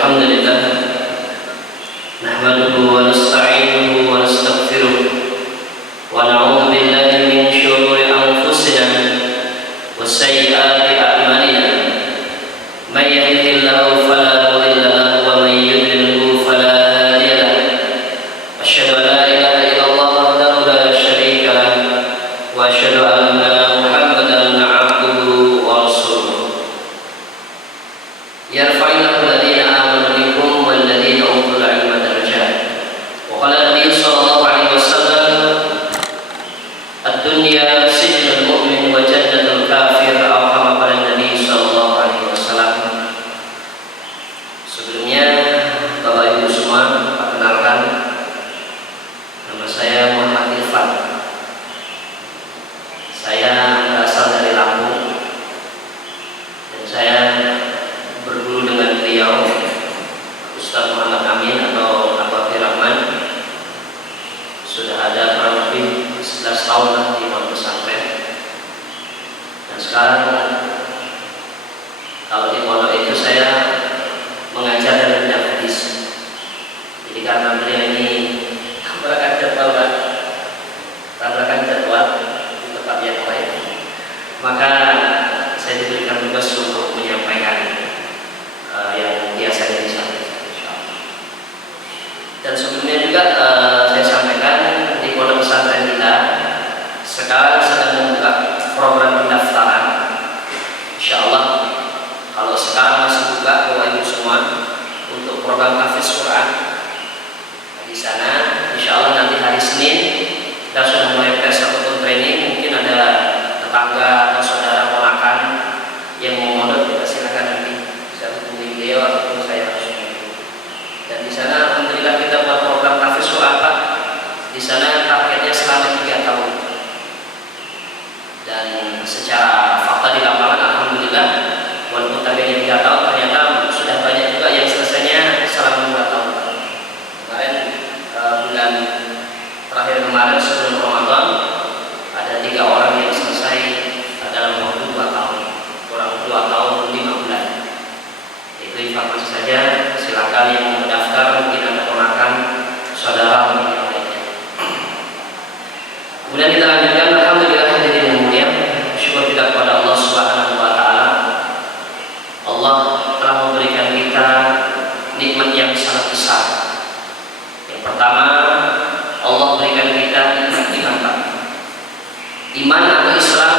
الحمد لله نحمده ونستعينه ونستغفره ونعوذ بالله من شرور أنفسنا وسيئات أعمالنا من يهده الله فلا مضل له ومن يضلل فلا هادي له أشهد أن لا إله إلا الله وحده لا شريك له وأشهد أن محمدا عبده ورسوله يرفع الله الذين آمنوا منكم والذين أوتوا العلم درجات وقال النبي صلى الله عليه وسلم الدنيا سجن المؤمن وجنة الكافر أو كما قال النبي صلى الله عليه wasallam. Sebelumnya Bapak Ibu semua, perkenalkan nama saya Muhammad Irfan. Saya berasal dari Lampung dan saya berguru dengan beliau Ustaz Muhammad Amin atau Abu Rahman. Sudah ada kurang lebih 11 tahun lah di pondok pesantren. Dan sekarang kalau di pondok itu saya mengajar dalam bidang hadis. Jadi karena beliau ini tabrakan jadwal di tempat yang lain, maka saya diberikan tugas untuk menyampaikan yang biasanya disampaikan, insyaallah. Dan sebelumnya juga saya sampaikan di pondok pesantren kita sekarang sedang membuka program pendaftaran. Insyaallah kalau sekarang masih buka Bapak Ibu semua untuk program tahfiz Quran. Di sana insyaallah nanti hari Senin kita sudah mulai tes ataupun training. Mungkin ada tetangga atau saudara ponakan yang mau mondok, kita silakan nanti bisa hubungi beliau ataupun saya langsung. Dan di sana alhamdulillah kita buat program tahfiz Quran, Pak. Di sana targetnya selama 3 tahun. Dan secara fakta di lapangan alhamdulillah walaupun targetnya 3 tahun ternyata sudah banyak juga yang selesainya selama 2 tahun. Kemarin bulan terakhir kemarin sebelum Ramadan ada 3 orang yang selesai dalam waktu 2 tahun, kurang 2 tahun 5 bulan. Itu informasi saja. Silakan yang mau mendaftar, mungkin ada ponakan, saudara atau yang lainnya. Kemudian kita lanjutkan. Alhamdulillah hadirin yang mulia, syukur kita kepada Allah Subhanahu wa taala. Allah telah memberikan kita nikmat yang sangat besar. Yang pertama, Allah berikan kita nikmat iman. Iman atau Islam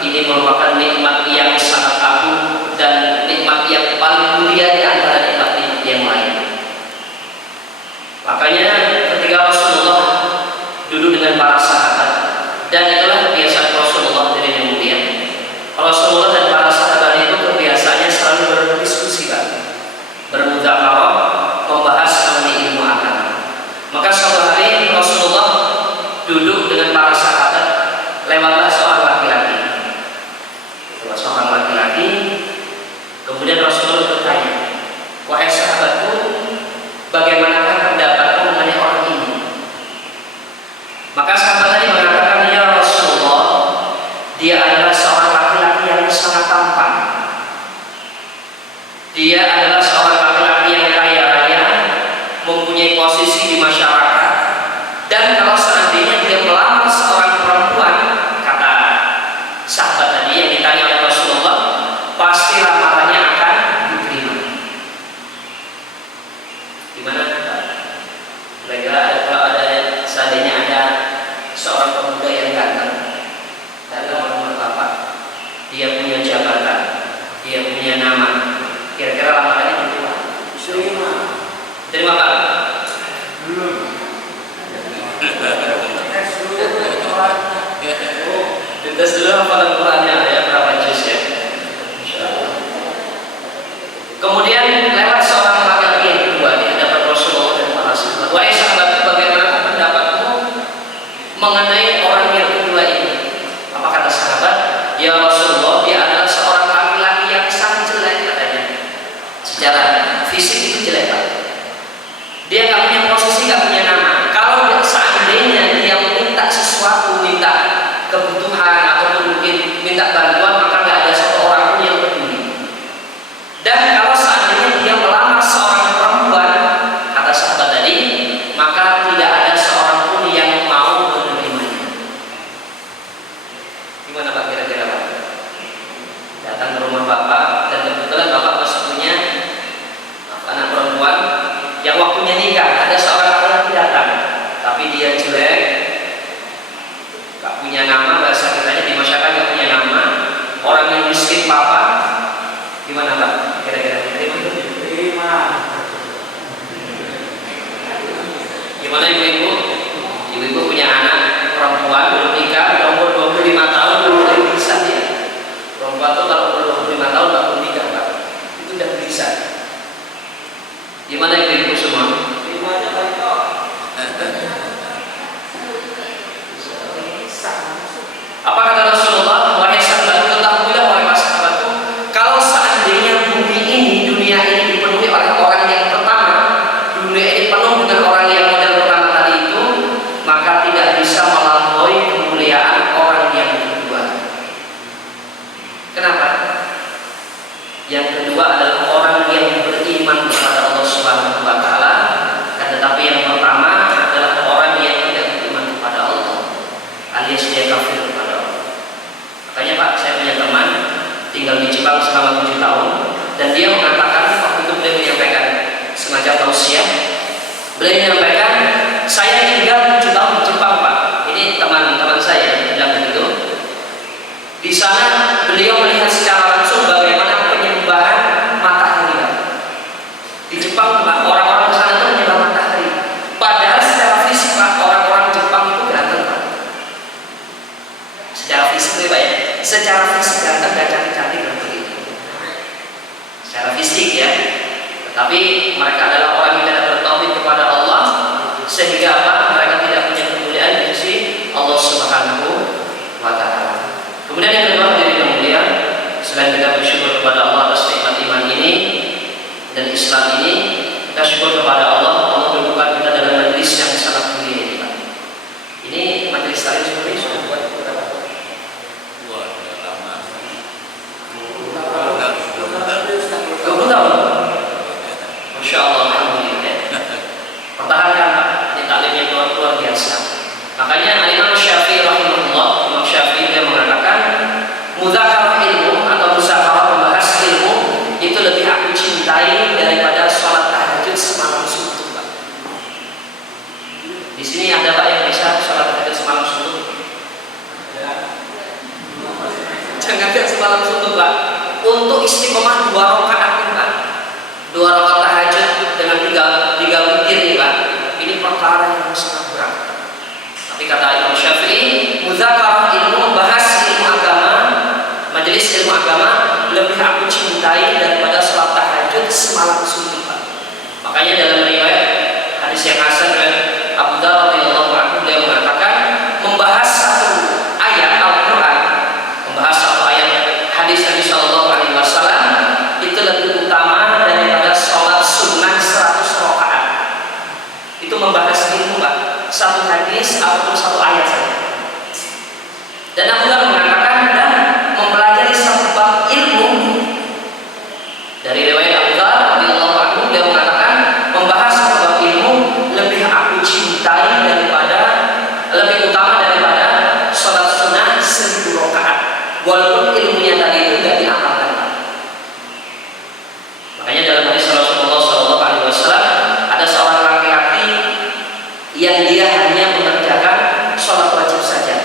ini merupakan nikmat yang sangat agung dan nikmat yang paling mulia di antara nikmat-nikmat yang lain. Makanya ketika Rasulullah duduk dengan para sahabat, dan itulah kebiasaan Rasulullah dari yang mulia. Rasulullah dan para sahabat itu kebiasaannya selalu berdiskusi, bermudzakarah, membahas mengenai ilmu agama. Maka suatu hari Rasulullah duduk dengan para sahabat, lewatlah seorang laki-laki. Seorang laki-laki, kemudian Rasulullah bertanya, wahai sahabatku, bagaimanakah pendapatmu mengenai orang ini? Maka sahabat tadi mengatakan, ya Rasulullah, dia adalah seorang laki-laki yang sangat tampan. Dia adalah seorang laki-laki yang kaya raya, mempunyai posisi di masyarakat. Dan kalau seandainya dia melamar seorang perempuan, kata sahabat tadi yang ditanya oleh Rasulullah, pasti lamarannya akan diterima. Gimana? Kira-kira kalau ada seandainya ada seorang pemuda yang ganteng, nomor bapak, dia punya jabatan, dia punya nama, kira-kira lamarannya diterima? Terima Pak? Belum. Dites dulu hafalan Qurannya ya, berapa juz ya? Insyaallah. Kemudian lewat seorang laki-laki yang kedua di hadapan Rasulullah dan para sahabat. Wahai sahabatku, bagaimana pendapatmu mengenai orang yang kedua ini? Apa kata sahabat? Ya Rasulullah, dia adalah seorang laki-laki yang sangat jelek katanya. Secara fisik itu jelek, Pak. Dia nggak punya posisi, nggak punya nama. Kalau seandainya dia minta sesuatu, minta kebutuhan atau mungkin minta bantuan, maka nggak ada satu orang pun yang peduli. Dan kalau seandainya dia melamar seorang datang ke rumah bapak, dan kebetulan bapak masih punya anak perempuan yang waktunya nikah. Ada seorang laki-laki datang, tapi dia jelek, gak punya nama, bahasa kitanya di masyarakat gak punya nama, orang yang miskin papa. Gimana Pak? Kira-kira terima? Gimana ibu-ibu? Ibu-ibu punya anak perempuan belum nikah, umur 25 tahun belum bisa dia. Perempuan tuh kalau umur 25 tahun belum nikah Pak, itu udah bisa. Gimana ibu-ibu semua? Terima aja Pak. Apa kata Rasulullah? Wahai sahabatku, ketahuilah wahai sahabatku, kalau seandainya bumi ini, dunia ini dipenuhi oleh orang yang pertama, dunia ini penuh dengan orang yang model pertama tadi itu, maka tidak bisa melampaui kemuliaan orang yang kedua. Kenapa? Yang kedua adalah orang yang beriman kepada Allah Subhanahu wa taala, tetapi yang pertama adalah orang yang tidak beriman kepada Allah, alias dia kafir kepada Allah. Makanya Pak, saya punya teman tinggal di Jepang selama 7 tahun, dan dia mengatakan waktu itu beliau menyampaikan semacam tausiah. Beliau menyampaikan, saya tinggal 7 tahun di Jepang Pak. Ini teman-teman saya bilang begitu. Di sana beliau melihat secara langsung bagaimana penyembahan matahari Pak. Di Jepang Pak, orang-orang di sana itu menyembah matahari. Padahal secara fisik Pak, orang-orang Jepang itu ganteng Pak. Secara fisik Pak ya, secara fisik ganteng dan cantik-cantik dan begitu. Secara fisik ya. Tetapi mereka adalah orang yang tidak bertauhid kepada Allah, sehingga apa? Mereka tidak punya kemuliaan di sisi Allah Subhanahu wa taala. Kemudian yang kedua hadirin yang mulia, selain kita bersyukur kepada Allah atas nikmat iman ini dan Islam ini, kita syukur kepada Allah berbuka kita dalam majelis yang sangat mulia ini Pak. Ini majelis tadi seperti ini sudah buat berapa tahun? Wah, sudah lama. 20 tahun. Masya Allah, alhamdulillah. Pertahankan Pak, ini taklim yang luar biasa. Makanya Imam Syafi'i rahimahullah, Imam Syafi'i dia mengatakan, mudzakarah ilmu atau musakarah membahas ilmu itu lebih aku cintai daripada sholat tahajud semalam suntuk Pak. Di sini ada Pak yang bisa sholat tahajud semalam suntuk? Jangan tidak semalam suntuk Pak. Untuk istiqomah 2 rakaat Pak, 2 rakaat tahajud dengan 3 witir nih Pak. Ini perkara yang sangat berat. Tapi kata Imam Syafi'i, mudzakarah ilmu, membahas ilmu agama, majelis ilmu agama lebih aku cintai daripada sholat tahajud semalam suntuk Pak. Makanya dalam riwayat hadis yang hasan dari Abu Dzar radhiyallahu anhu, dia mengatakan membahas satu ayat Al-Qur'an, membahas satu ayat hadis Nabi sallallahu alaihi wasallam itu lebih utama daripada sholat sunnah 100 rakaat. Itu membahas ilmu Pak, satu hadis ataupun satu ayat saja. Dan Abu Dzar mengatakan, dan mempelajari satu bab ilmu dari riwayat Abu Dzar radhiyallahu anhu, dia mengatakan membahas satu bab ilmu lebih aku cintai daripada, lebih utama daripada sholat sunnah 1000 rakaat, walaupun ilmunya tadi itu tidak diamalkan. Makanya dalam hadis Rasulullah SAW ada seorang laki-laki yang dia hanya mengerjakan sholat wajib saja,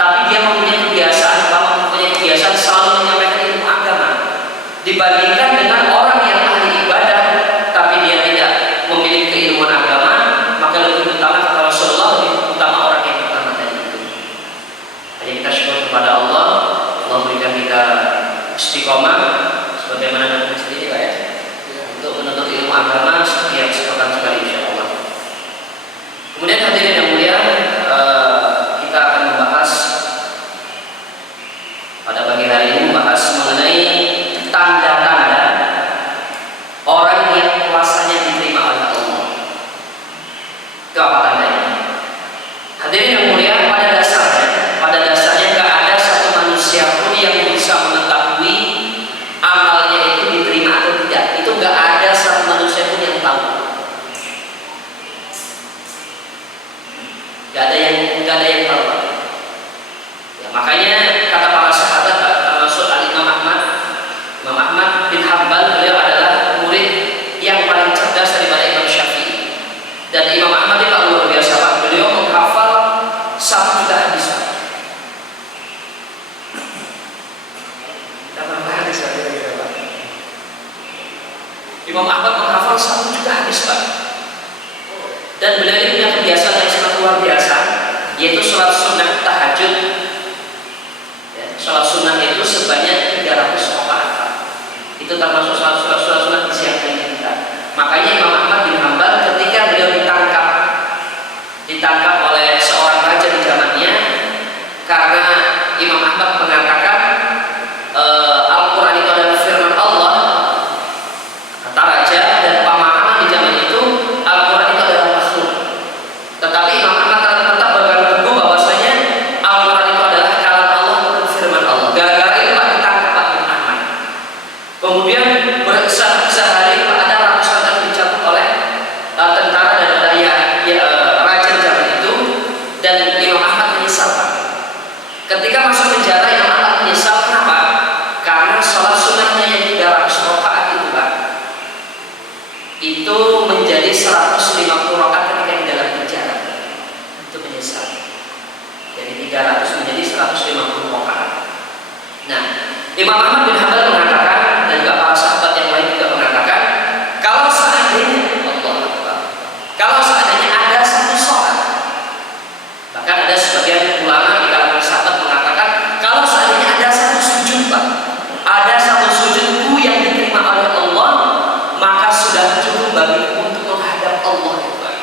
tapi dia mempunyai kebiasaan selalu menyampaikan ilmu agama, dibandingkan dengan orang yang ahli ibadah tapi dia tidak memiliki keilmuan agama, maka lebih utama kata Rasulullah, lebih utama orang yang pertama tadi itu. Jadi kita syukur kepada Allah, Allah berikan kita istiqomah sebagaimana dalam sendiri Pak ya, untuk menuntut ilmu agama setiap sepekan sekali insyaallah. Kemudian hadirin yang mulia, kita akan membahas pada pagi hari ini membahas mengenai tanda-tanda orang yang puasanya diterima oleh Allah. Itu apa tandanya? Hadirin yang mulia, pada dasarnya nggak ada satu manusia pun yang bisa mengetahui amalnya itu diterima atau tidak. Itu nggak ada satu manusia pun yang tahu. Imam Ahmad menghafal 1 juta hadis, Pak. Dan beliau ini punya kebiasaan yang sangat luar biasa, yaitu sholat sunnah tahajud. Ya, sholat sunnah itu sebanyak 300 rakaat. Itu termasuk sholat sunnah di siang hari kita. Makanya Imam Ahmad bin Hanbal ketika beliau ditangkap oleh seorang raja di zamannya, karena Imam Ahmad mengatakan Al-Quran itu adalah firman Allah, kata raja, dan pemahaman di zaman itu Al-Quran itu adalah makhluk. Tetapi Imam Ahmad tetap berpegang teguh bahwasanya Al-Quran itu adalah kalam Allah atau firman Allah. Gara-gara itu Pak ditangkap Pak Imam Ahmad. Kemudian sehari ada ratusan kali dicabut oleh tentara dan raja di zaman itu, dan Imam Ahmad menyesal, Pak. Ketika masuk penjara Imam Ahmad menyesal. Kenapa? Karena sholat sunnahnya yang 300 rakaat itu, Pak, itu menjadi 150 rakaat ketika di dalam penjara. Itu menyesal. Jadi 300 menjadi 150 rakaat. Nah, Imam Ahmad bin Hanbal mengatakan, dan juga para sahabat yang lain juga mengatakan, kalau seandainya ada satu sholat, bahkan ada sebagian ulama di kalangan sahabat mengatakan, kalau seandainya ada satu sujud, Pak, ada satu sujudku yang diterima oleh Allah, maka sudah cukup bagiku untuk menghadap Allah, Pak.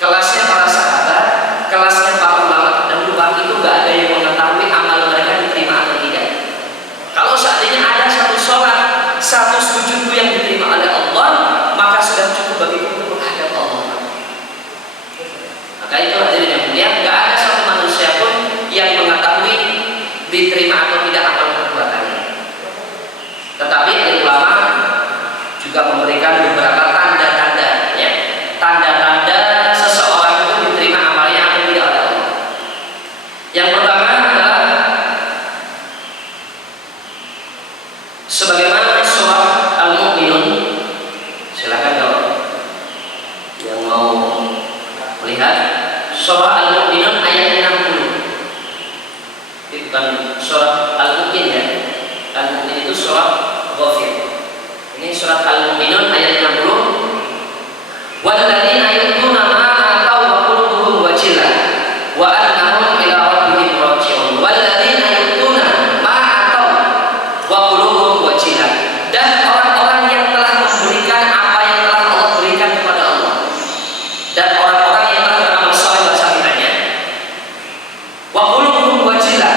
Kelasnya para sahabat, kelasnya para ulama terdahulu, Pak, itu gak ada yang mengetahui amal mereka diterima atau tidak. Kalau seandainya ada satu sholat, satu sujudku yang diterima oleh Allah, maka sudah cukup bagiku untuk menghadap Allah. Maka itu hadirin yang mulia, gak ada satu manusia pun yang mengetahui diterima atau tidak amal perbuatannya. Tetapi ulama juga memberikan beberapa tanda-tanda, ya, tanda-tanda seseorang itu diterima amalnya atau tidak oleh Allah. Yang pertama adalah sebagaimana surah Al-Mu'minun. Silakan kalau yang mau melihat surah Al-Mu'minun ayat 60. Itu bukan surah Al-Mu'min, ya. Al-Mu'min itu surah Ghafir. Ini surat Al-Mu'minun ayat 60. Walladzina yu'tuna ma atau wa qulubuhum wajilah wa annahum ila rabbihim raji'un. Walladzina yu'tuna ma atau wa qulubuhum wajilah. Dan orang-orang yang telah memberikan apa yang telah Allah berikan kepada Allah, dan orang-orang yang telah beramal saleh bahasa kitanya, wa qulubuhum wajilah,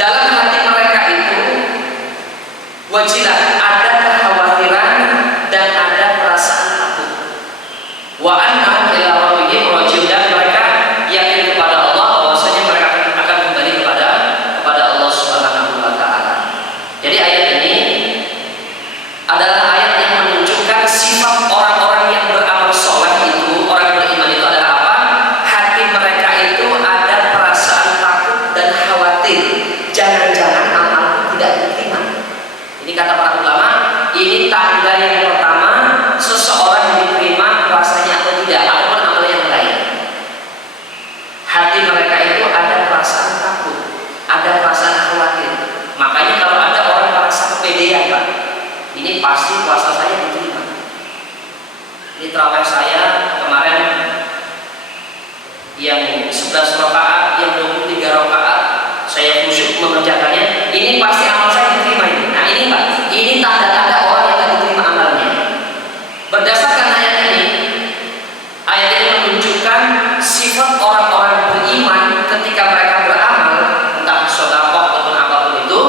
dalam hati mereka itu wajilah, ada kekhawatiran dan ada perasaan takut. Wa annahum ila rabbihim raji'un, dan mereka yakin kepada Allah bahwasanya mereka akan kembali kepada Allah Subhanahu wa taala. Jadi ayat ini adalah ayat yang menunjukkan sifat orang-orang yang beramal saleh itu, orang beriman itu adalah apa? Hati mereka itu ada perasaan takut dan khawatir, jangan-jangan amalku tidak diterima. Ini kata para ulama, ini tanda yang pertama seseorang diterima puasanya atau tidak, ataupun amal yang lain. Hati mereka itu ada perasaan takut, ada perasaan khawatir. Makanya kalau ada orang merasa kepedean, Pak, ini pasti puasa saya diterima. Ini tarawih saya kemarin yang 11 rakaat, yang 23 rakaat, saya khusyuk mengerjakannya, ini pasti amal saya diterima ini. Nah ini, Pak, ini tanda-tanda orang yang akan diterima amalnya. Berdasarkan ayat ini menunjukkan sifat orang-orang beriman ketika mereka beramal, entah sedekah ataupun apapun itu,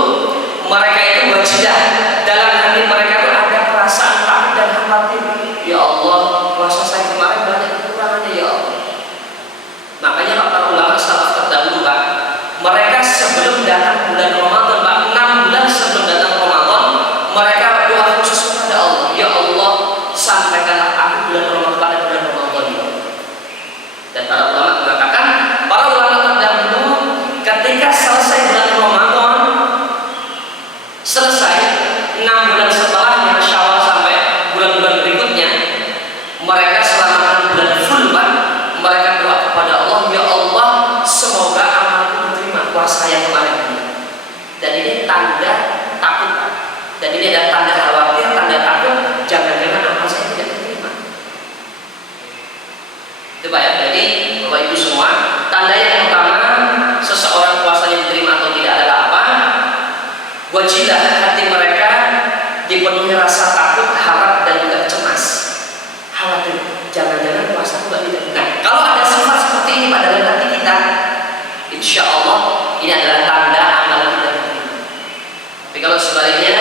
mereka itu wajidah, dalam hati mereka itu ada perasaan takut dan khawatir. Ya Allah, puasa saya kemarin banyak kekurangannya, ya Allah. Makanya para ulama salaf terdahulu, Pak, mereka sebelum datang bulan Ramadan, Pak, 6 bulan sebelum datang Ramadan, mereka berdoa khusus kepada Allah. Ya Allah, sampaikanlah aku bulan Ramadan pada bulan Ramadan ini. Dan para ulama mengatakan, para ulama terdahulu ketika selesai bulan Ramadan, selesai 6 bulan setelahnya, Syawal sampai bulan-bulan berikutnya, mereka selama 6 bulan full, Pak, mereka doa kepada Allah, ya Allah, semoga amalku diterima puasa yang kemarin ini. Dan ini tanda takut, Pak. Dan ini ada tanda khawatir, tanda takut hati mereka dipenuhi rasa takut, harap dan juga cemas. Khawatir, jangan-jangan puasa nggak diterima. Nah, kalau ada sifat seperti ini pada dalam hati kita, insya Allah ini adalah tanda amal kita diterima. Tapi kalau sebaliknya,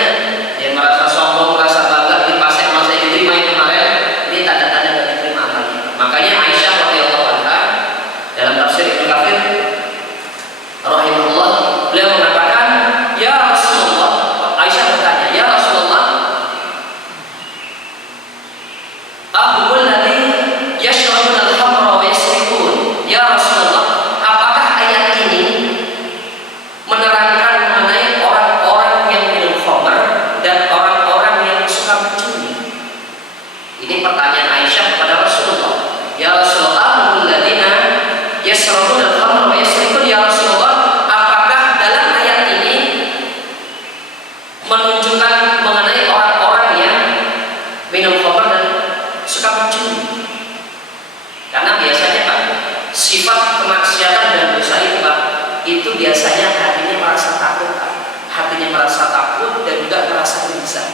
dia merasa sombong, merasa bangga, ini pasti amal saya diterima yang kemarin, ini tanda-tanda nggak diterima amal kita. Makanya Aisyah radhiyallahu anha dalam tafsir Ibnu Katsir rahimahullah, beliau mengatakan, ya Rasulullah, Aisyah bertanya, ya Rasulullah, ahul ladzi yashrabuna al-khamra wa yasrifun. Ya Rasulullah, apakah ayat ini menerangkan mengenai orang-orang yang minum khamr dan orang-orang yang suka mencuri? Ini pertanyaan Aisyah kepada Rasulullah. Ya Rasulullah, ahul ladzina yashrabuna al-khamra wa yasrifun. Ya Rasulullah, apakah dalam ayat ini menunjukkan mengenai orang-orang yang minum khamr dan suka mencuri? Karena biasanya Pak, sifat kemaksiatan dan dosa itu Pak, itu biasanya hatinya merasa takut Pak, hatinya merasa takut dan juga merasa gelisah.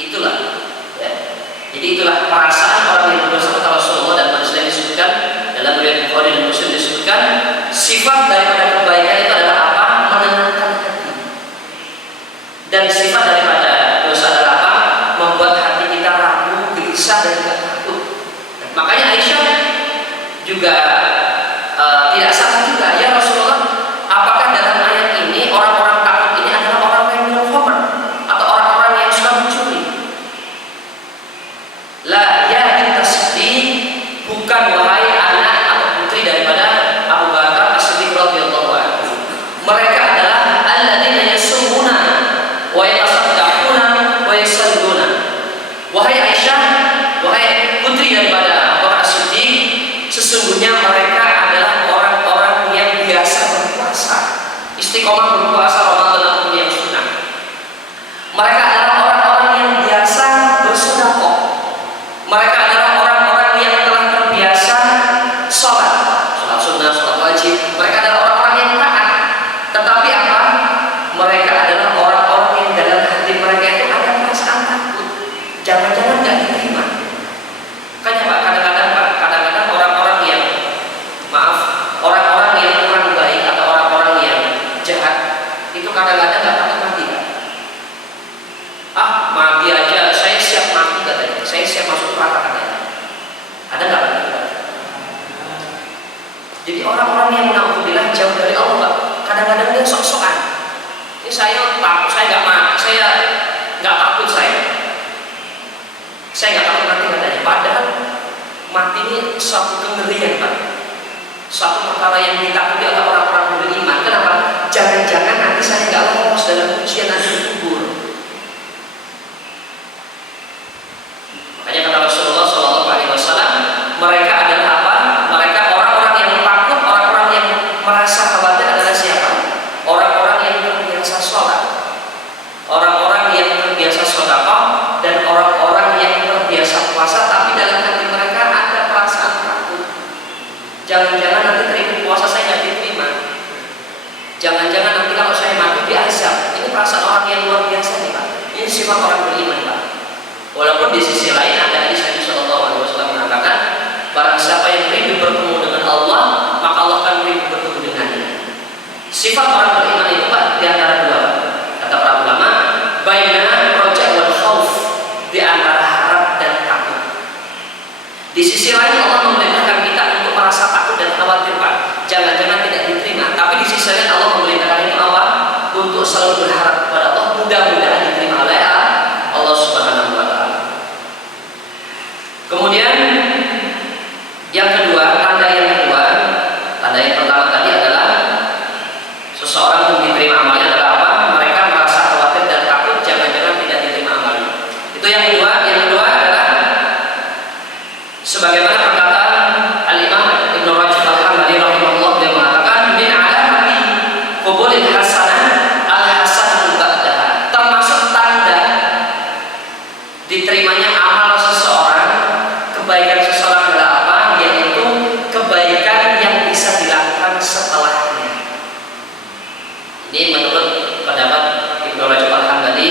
Itulah ya. Jadi itulah perasaan orang yang berdosa kata Rasulullah, dan hadis yang disebutkan dalam riwayat Bukhari dan Muslim disebutkan sifat daripada kebaikan itu adalah apa? Menenangkan hati. Dan sifat daripada dosa adalah apa? Membuat hati kita ragu, gelisah dan juga takut. Nah, makanya Aisyah juga tidak salah juga, ya Rasulullah, apakah dalam ayat ini orang-orang takut ini adalah orang yang minum khamr atau orang-orang yang suka mencuri? La ya binti Siddiq, bukan wahai anak atau putri daripada Abu Bakar As-Siddiq radhiyallahu anhu. Mereka adalah alladzina yasumuna wa yatasaddaquna wa yusalluna. Wahai Aisyah, wahai putri daripada Abu Bakar As-Siddiq, sesungguhnya mereka adalah orang-orang yang biasa berpuasa, istiqomah berpuasa Ramadan ataupun yang sunnah. Mereka adalah orang-orang yang biasa bersedekah. Mereka adalah orang-orang yang telah terbiasa sholat sunnah, sholat wajib. Mereka adalah orang-orang yang taat. Tetapi apa? Mereka adalah orang-orang yang dalam hati mereka itu ada perasaan takut, jangan-jangan nggak diterima. Makanya Pak, kadang-kadang orang-orang yang orang-orang yang kurang baik atau orang-orang yang jahat itu kadang-kadang nggak takut mati Pak. Ah, mati aja, saya siap mati katanya, saya siap masuk neraka katanya. Ada nggak Pak? Jadi orang-orang yang naudzubillah jauh dari Allah Pak, kadang-kadang dia sok-sokan. Ini saya takut, saya nggak mati, saya nggak takut, saya nggak takut mati katanya. Padahal mati ini suatu kengerian Pak, suatu perkara yang ditakuti oleh orang-orang beriman. Kenapa? Jangan-jangan nanti saya nggak lolos dalam ujian nanti di kubur. Makanya kata Rasulullah SAW, mereka adalah apa? Mereka orang-orang yang takut, orang-orang yang merasa khawatir adalah siapa? Orang-orang yang terbiasa sholat, orang-orang yang terbiasa sedekah, dan orang-orang yang terbiasa puasa. Tapi dalam hati mereka ada perasaan takut. Jangan-jangan nanti terima puasa saya nggak diterima. Jangan-jangan nanti kalau saya mati diazab. Ini perasaan orang yang luar biasa nih Pak. Ini sifat orang beriman Pak. Walaupun di sisi lain ada hadis Nabi Shallallahu Alaihi Wasallam mengatakan, barang siapa yang rindu bertemu dengan Allah, maka Allah akan rindu bertemu dengannya. Sifat orang beriman itu Pak di antara dua. Kata para ulama, baina roja wal khauf, di antara harap dan takut. Di sisi lain Allah memerintahkan kita untuk merasa takut dan khawatir Pak, jangan-jangan tidak diterima. Tapi di sisi lain Allah memerintahkan itu apa? Untuk selalu berharap kepada Allah, mudah-mudahan diterima oleh Allah Subhanahu wa Ta'ala. Kemudian yang kedua, tanda yang kedua, tanda yang pertama tadi adalah seseorang yang diterima amalnya adalah apa? Mereka merasa khawatir dan takut jangan-jangan tidak diterima amalnya. Itu yang kedua. Yang kedua adalah sebagaimana perkataan Al-Imam Ibnu Rajab Al-Hambali rahimahullah, dia mengatakan min alamati qubulil hasanah al-hasanatu ba'daha, termasuk tanda diterimanya amal seseorang, kebaikan seseorang adalah apa? Yaitu kebaikan yang bisa dilakukan setelahnya. Ini menurut pendapat Ibnu Rajab Al-Hambali,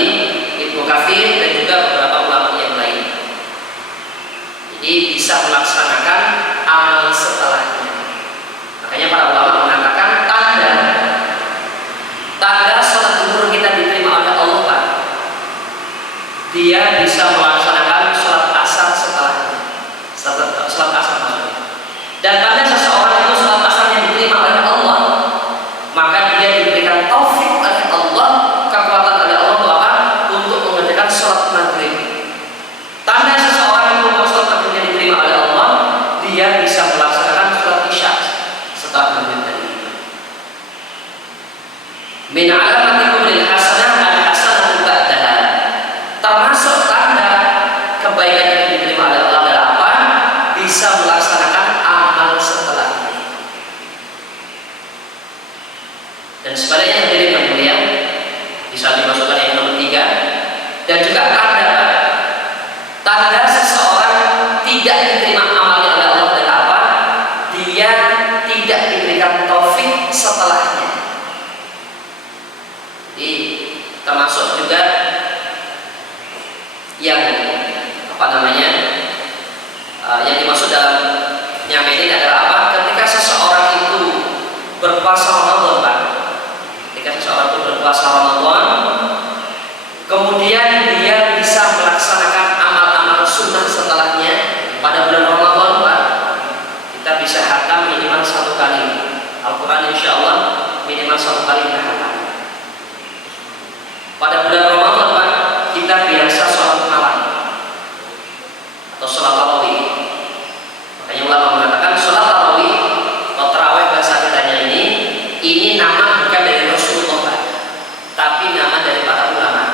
Ibnu Katsir dan juga beberapa ulama yang lain. Jadi bisa melaksanakan amal setelahnya. Makanya para ulama mengatakan tanda sholat zuhur kita diterima oleh Allah, Pak, dia bisa melaksanakan sholat asar setelahnya, sholat asar maksudnya. Dan tanda seseorang itu sholat asarnya diterima oleh Allah, maka dia diberikan taufik oleh Allah, kekuatan oleh Allah untuk apa? Untuk mengerjakan sholat maghrib. Tanda seseorang itu sholat maghribnya diterima oleh Allah, dia bisa melaksanakan sholat isya setelah maghrib tadi. Min alamatikum lil hasanah al-hasanatu ba'daha. Termasuk tanda kebaikan yang diterima oleh Allah adalah apa? Bisa melaksanakan amal setelahnya. Dan sebaliknya hadirin yang mulia, bisa dimasukkan yang nomor 3. Dan juga tanda seseorang tidak diterima amalnya oleh Allah adalah apa? Dia tidak diberikan taufik setelahnya. Jadi termasuk juga yang yang dimaksud dalam nyampe ini adalah apa? Ketika seseorang itu berpuasa Ramadan, Pak. Ketika seseorang itu berpuasa Ramadan, kemudian dia bisa melaksanakan amal-amal sunnah setelahnya pada bulan Ramadan, Pak. Kita bisa hatam minimal 1 kali. Al-Quran insya Allah minimal 1 kali kita hatam. Pada bulan Ramadan, Pak, kita biasa sholat malam atau sholat tarawih. Makanya ulama mengatakan sholat tarawih atau tarawih bahasa kitanya ini nama bukan dari Rasulullah, Pak, tapi nama dari para ulama.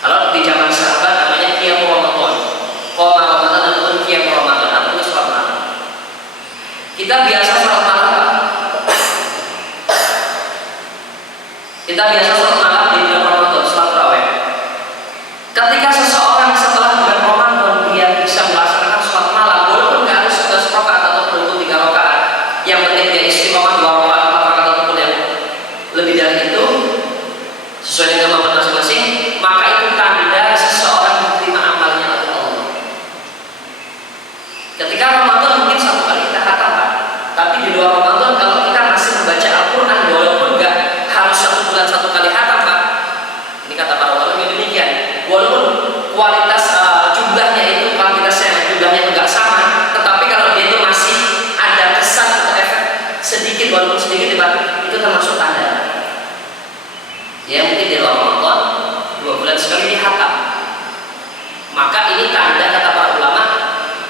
Kalau di zaman sahabat namanya qiyam Ramadan, qoma Ramadan ataupun qiyam Ramadan, ataupun sholat malam. Kita biasa sholat malam, Pak. Kita biasa sholat malam di bulan Ramadan, sholat tarawih. Ketika seseorang setelah bulan Ramadan dia bisa melaksanakan sholat malam, walaupun nggak harus 11 rakaat atau 23 rakaat, yang penting dia istiqomah 2 rakaat, 4 rakaat ataupun yang lebih dari itu, sesuai dengan kemampuan masing-masing, maka itu tanda seseorang diterima amalnya oleh Allah. Ketika Ramadan mungkin 1 kali kita khatam, Pak, tapi di luar Ramadan kalau kita masih membaca Al-Quran, walaupun nggak harus 1 bulan 1 kali khatam, Pak. Ini kata para ulama demikian. Walaupun kualitas jumlahnya itu, kuantitasnya jumlahnya itu nggak sama, tetapi kalau dia itu masih ada kesan atau efek sedikit, walaupun sedikit, Pak, itu termasuk tanda. Ya mungkin di luar Ramadan 2 bulan sekali dihatam. Maka ini tanda kata para ulama,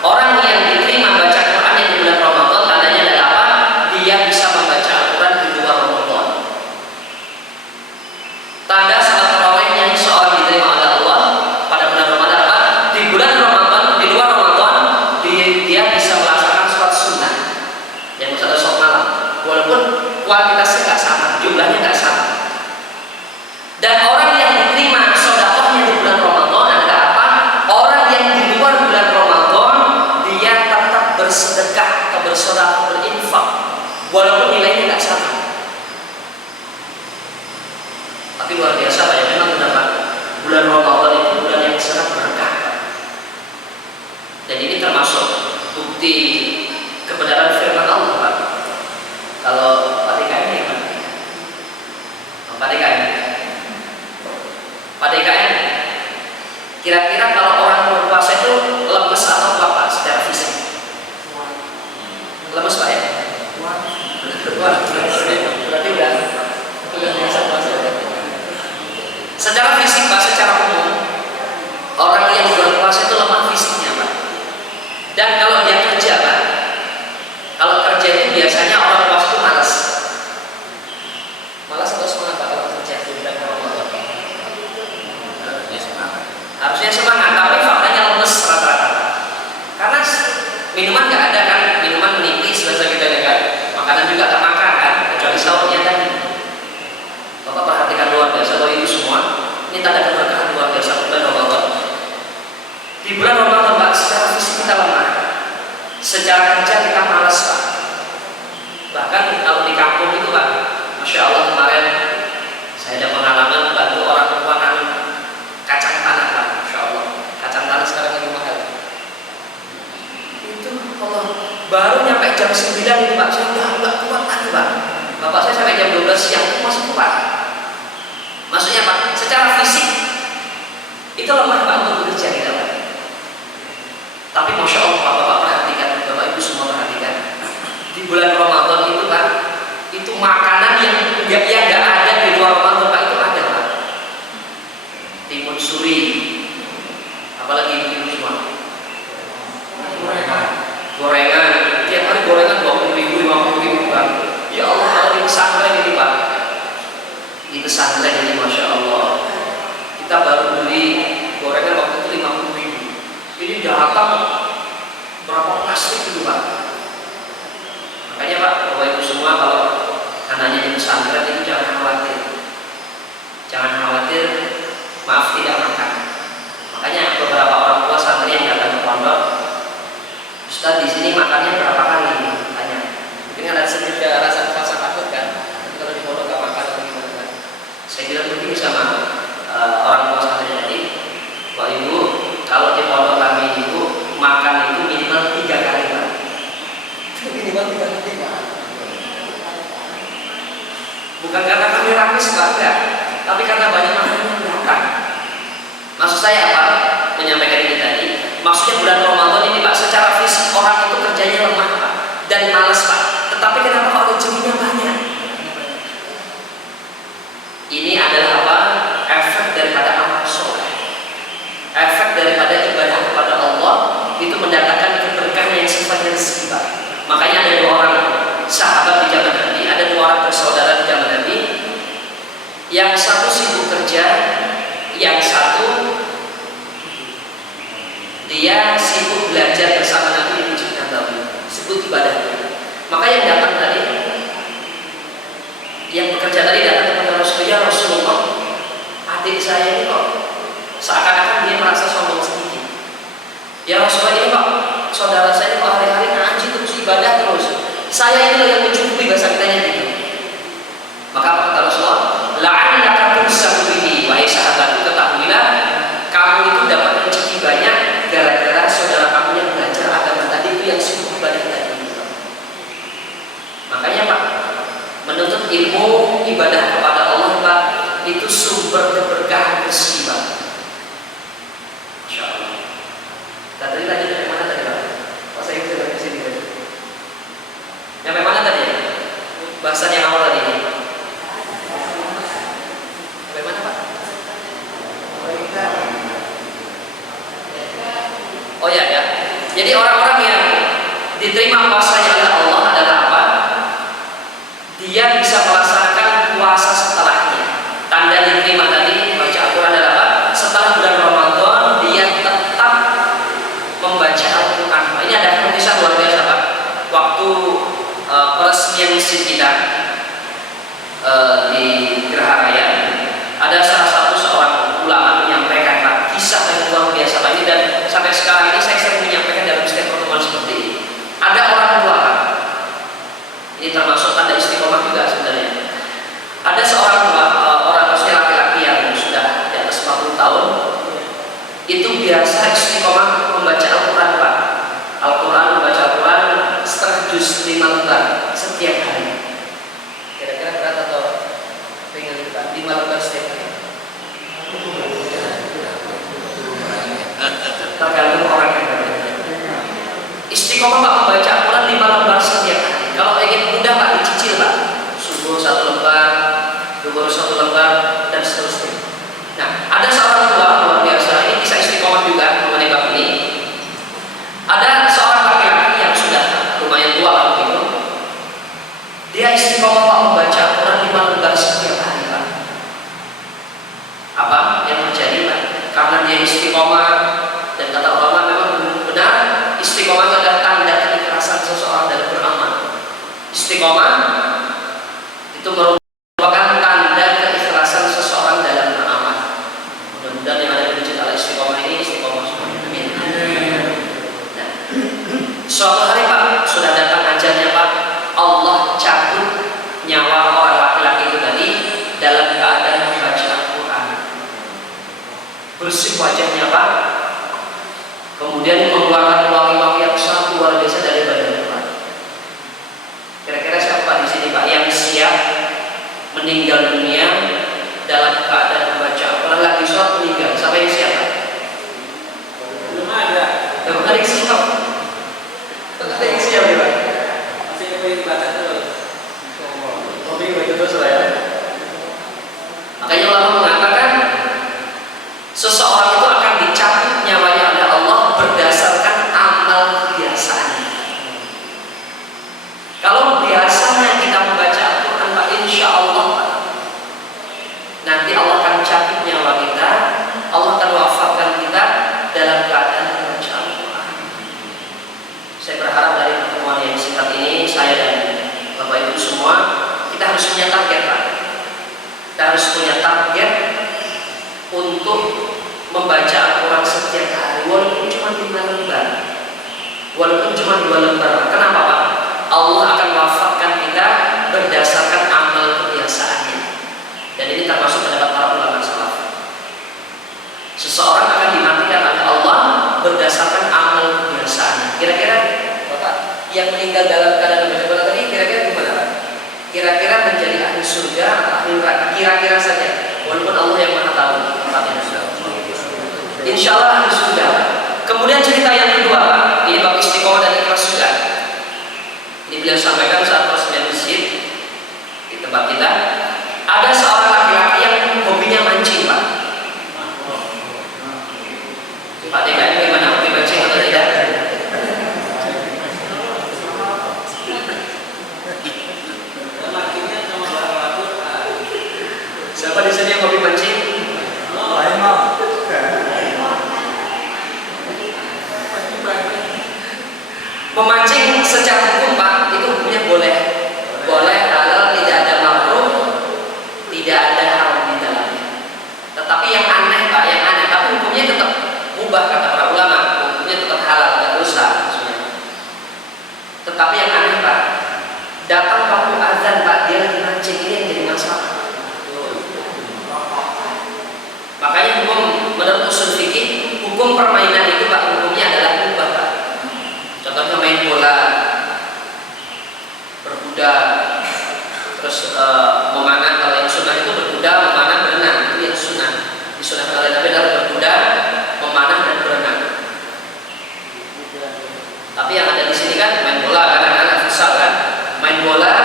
orang yang diterima baca Qurannya di bulan Ramadan, tandanya adalah apa? Dia bisa membaca Al-Quran di luar Ramadan. Tanda salat tarawihnya seorang diterima oleh Allah pada bulan Ramadan apa? Di bulan Ramadan, di luar Ramadan, dia bisa melaksanakan sholat sunnah yang bisa sholat malam, walaupun kuantitasnya nggak sama, jumlahnya nggak sama. Dan orang yang diterima sedekahnya di bulan Ramadan adalah apa? Orang yang di luar bulan Ramadan dia tetap bersedekah atau bersedekah, berinfak, walaupun nilainya nggak sama. Tapi luar biasa, Pak, ya, memang benar, bulan Ramadan itu bulan yang sangat berkah. Dan ini termasuk bukti kebenaran firman Allah, Pak. Kalau Pak DKM ya, Pak. Pak DKM. Pak DKM, kira-kira kalau orang berpuasa itu lemes atau apa secara fisik? Lemes, Pak, ya? Berarti udah biasa puasa. Secara fisik, Pak, secara umum orang yang berpuasa itu lemah fisiknya, Pak. Dan kalau dia kerja, Pak, kalau kerja itu biasanya orang puasa itu malas. Malas atau semangat, Pak, kalau kerja di bulan Ramadan? Harusnya semangat, Kita lemah Pak untuk bekerja kita Pak. Tapi Masya Allah Bapak perhatikan, Bapak Ibu semua perhatikan. Di bulan Ramadan itu Pak, itu makanan yang nggak ada di luar Ramadan Pak, itu ada Pak. Timun suri, apalagi itu semua. Gorengan, tiap hari gorengan 20.000, 50.000 Pak. Ya Allah, kalau di pesantren ini Pak, di pesantren ini Masya Allah, kita baru beli gorengan waktu itu 50.000. Ini datang berapa plastik itu Pak. Makanya Pak, Bapak Ibu semua kalau anaknya di pesantren itu jangan khawatir. Jangan khawatir, maaf tidak makan. Makanya beberapa orang tua santri yang datang ke pondok, Ustaz di sini makannya berapa kali? Tanya. Dengan ada sedikit rasa takut kan? Kalau di pondok gak makan atau gimana kan? Saya bilang begini sama orang tua santri tadi, Pak Ibu, kalau di pondok kami itu makan itu minimal 3 kali Pak. Minimal 3 kali Pak. Bukan karena kami ramis Pak, enggak, tapi karena banyak makanan yang datang. Maksud saya apa? Menyampaikan ini tadi. Maksudnya bulan Ramadan ini Pak, secara fisik orang itu kerjanya lemah Pak dan malas Pak. Tetapi kenapa kok rezekinya banyak? Ini adalah apa? Efek daripada amal soleh. Efek daripada ibadah kepada Allah itu mendatangkan keberkahan yang sifatnya rezeki Pak. Makanya ada 2 orang sahabat di zaman Nabi, ada 2 orang bersaudara di zaman Nabi. Yang satu sibuk kerja, yang satu dia sibuk belajar bersama Nabi di Masjid Nabawi, sibuk ibadah. Maka yang datang tadi, yang bekerja tadi datang kepada Rasulullah, ya Rasulullah, adik saya ini kok seakan-akan dia merasa sombong sedikit. Ya Rasulullah, ini kok saudara saya kok hari-hari ngaji terus ibadah terus. Saya ini yang mencukupi bahasa kitanya gitu. Maka apa kata Rasulullah? La'allaka tursaku bihi, wahai sahabatku, ketahuilah kamu itu dapat rezeki banyak gara-gara saudara kamu yang belajar agama tadi itu yang sibuk ibadah tadi. Makanya Pak, menuntut ilmu ibadah kepada Allah Pak, itu sumber keberkahan rezeki Pak. Masya Allah. Tadi dari mana tadi Pak? Pak saya bisa dari sini tadi. Sampai mana tadi ya? Bahasan yang awal tadi. Sampai mana Pak? Oh ya ya. Jadi orang-orang yang diterima puasanya oleh Allah adalah apa? Dia bisa melaksanakan puasa setelahnya. Tanda diterima tadi baca Al-Quran adalah apa? Setelah bulan Ramadan dia tetap membaca Al-Quran. Ini ada kisah luar biasa Pak. Waktu peresmian masjid kita di Geraha Raya, ada salah satu seorang ulama menyampaikan Pak, kisah yang luar biasa Pak ini, dan sampai sekarang ini saya sering menyampaikan dalam setiap pertemuan seperti ini. Ada orang tua Pak, ini termasuk tanda istiqomah juga sebenarnya. Ada seorang tua, orang maksudnya laki-laki yang sudah di atas 40 tahun, itu biasa istiqomah membaca Al-Quran Pak. Al-Quran, membaca Al-Quran setengah juz 5 lembar setiap hari. Kira-kira berat atau ringan Pak? 5 lembar setiap hari. Tergantung orang yang berbeda. Istiqomah Pak membaca Al-Quran 5 lembar setiap hari. Kalau ingin mudah Pak, dicicil Pak. Subuh 1 lembar, duhur 1 lembar, dan seterusnya. Nah, ada seorang tua luar biasa. Ini kisah istiqomah juga mengenai bab ini. Ada seorang laki-laki yang sudah lumayan tua Pak begitu. Dia istiqomah Pak membaca Al-Quran 5 lembar setiap hari Pak. Apa yang terjadi Pak? Karena dia istiqomah, dan kata ulama memang benar, istiqomah adalah tanda keikhlasan seseorang dalam beramal. Istiqomah itu merupakan tanda keikhlasan seseorang dalam beramal. Mudah-mudahan yang ada di masjid Al-Istiqomah ini istiqomah semuanya. Amin. Nah, suatu hari Pak, sudah datang ajalnya Pak, Allah cabut nyawa orang laki-laki itu tadi dalam keadaan membaca Al-Quran. Bersih wajahnya Pak, kemudian mengeluarkan wangi-wangi yang sangat luar biasa dari badannya Pak. Kira-kira siapa di sini Pak yang siap meninggal dunia dalam keadaan membaca Al-Quran, lagi sholat meninggal? Siapa yang siap Pak? Kita harus punya target untuk membaca Al-Quran setiap hari, walaupun cuma 5 lembar, walaupun cuma 2 lembar. Kenapa Pak? Allah akan wafatkan kita berdasarkan amal kebiasaannya. Dan ini termasuk pendapat para ulama salaf. Seseorang akan dimatikan oleh Allah berdasarkan amal kebiasaannya. Kira-kira Bapak yang meninggal dalam keadaan membaca Quran tadi kira-kira gimana Pak? Kira-kira menjadi ahli surga atau ahli neraka? Kira-kira saja. Walaupun Allah yang Maha tahu. Insya Allah ahli surga. Kemudian cerita yang kedua Pak, ini bab istiqomah dan ikhlas juga. Ini beliau sampaikan saat peresmian masjid di tempat kita. Ada seorang laki-laki yang hobinya mancing Pak. Pak DKM bagaimana, hobi mancing atau tidak? Siapa di sini yang hobi mancing? Memancing secara hukum Pak, itu hukumnya boleh, halal, tidak ada makruh, tidak ada haram di dalamnya. Tetapi yang aneh Pak, tapi hukumnya tetap mubah kata para ulama, hukumnya tetap halal, tidak dosa. Tetapi yang aneh Pak, datang waktu azan Pak, dia lagi mancing, ini yang jadi masalah. Makanya hukum menurut usul fikih, hukum permainan itu Pak, hukumnya adalah mubah Pak. Contohnya main bola, berkuda, terus memanah. Kalau yang sunnah itu berkuda, memanah, berenang, itu yang sunnah. Disunahkan oleh Nabi adalah berkuda, memanah dan berenang. Tapi yang ada di sini kan main bola, anak-anak futsal kan, main bola,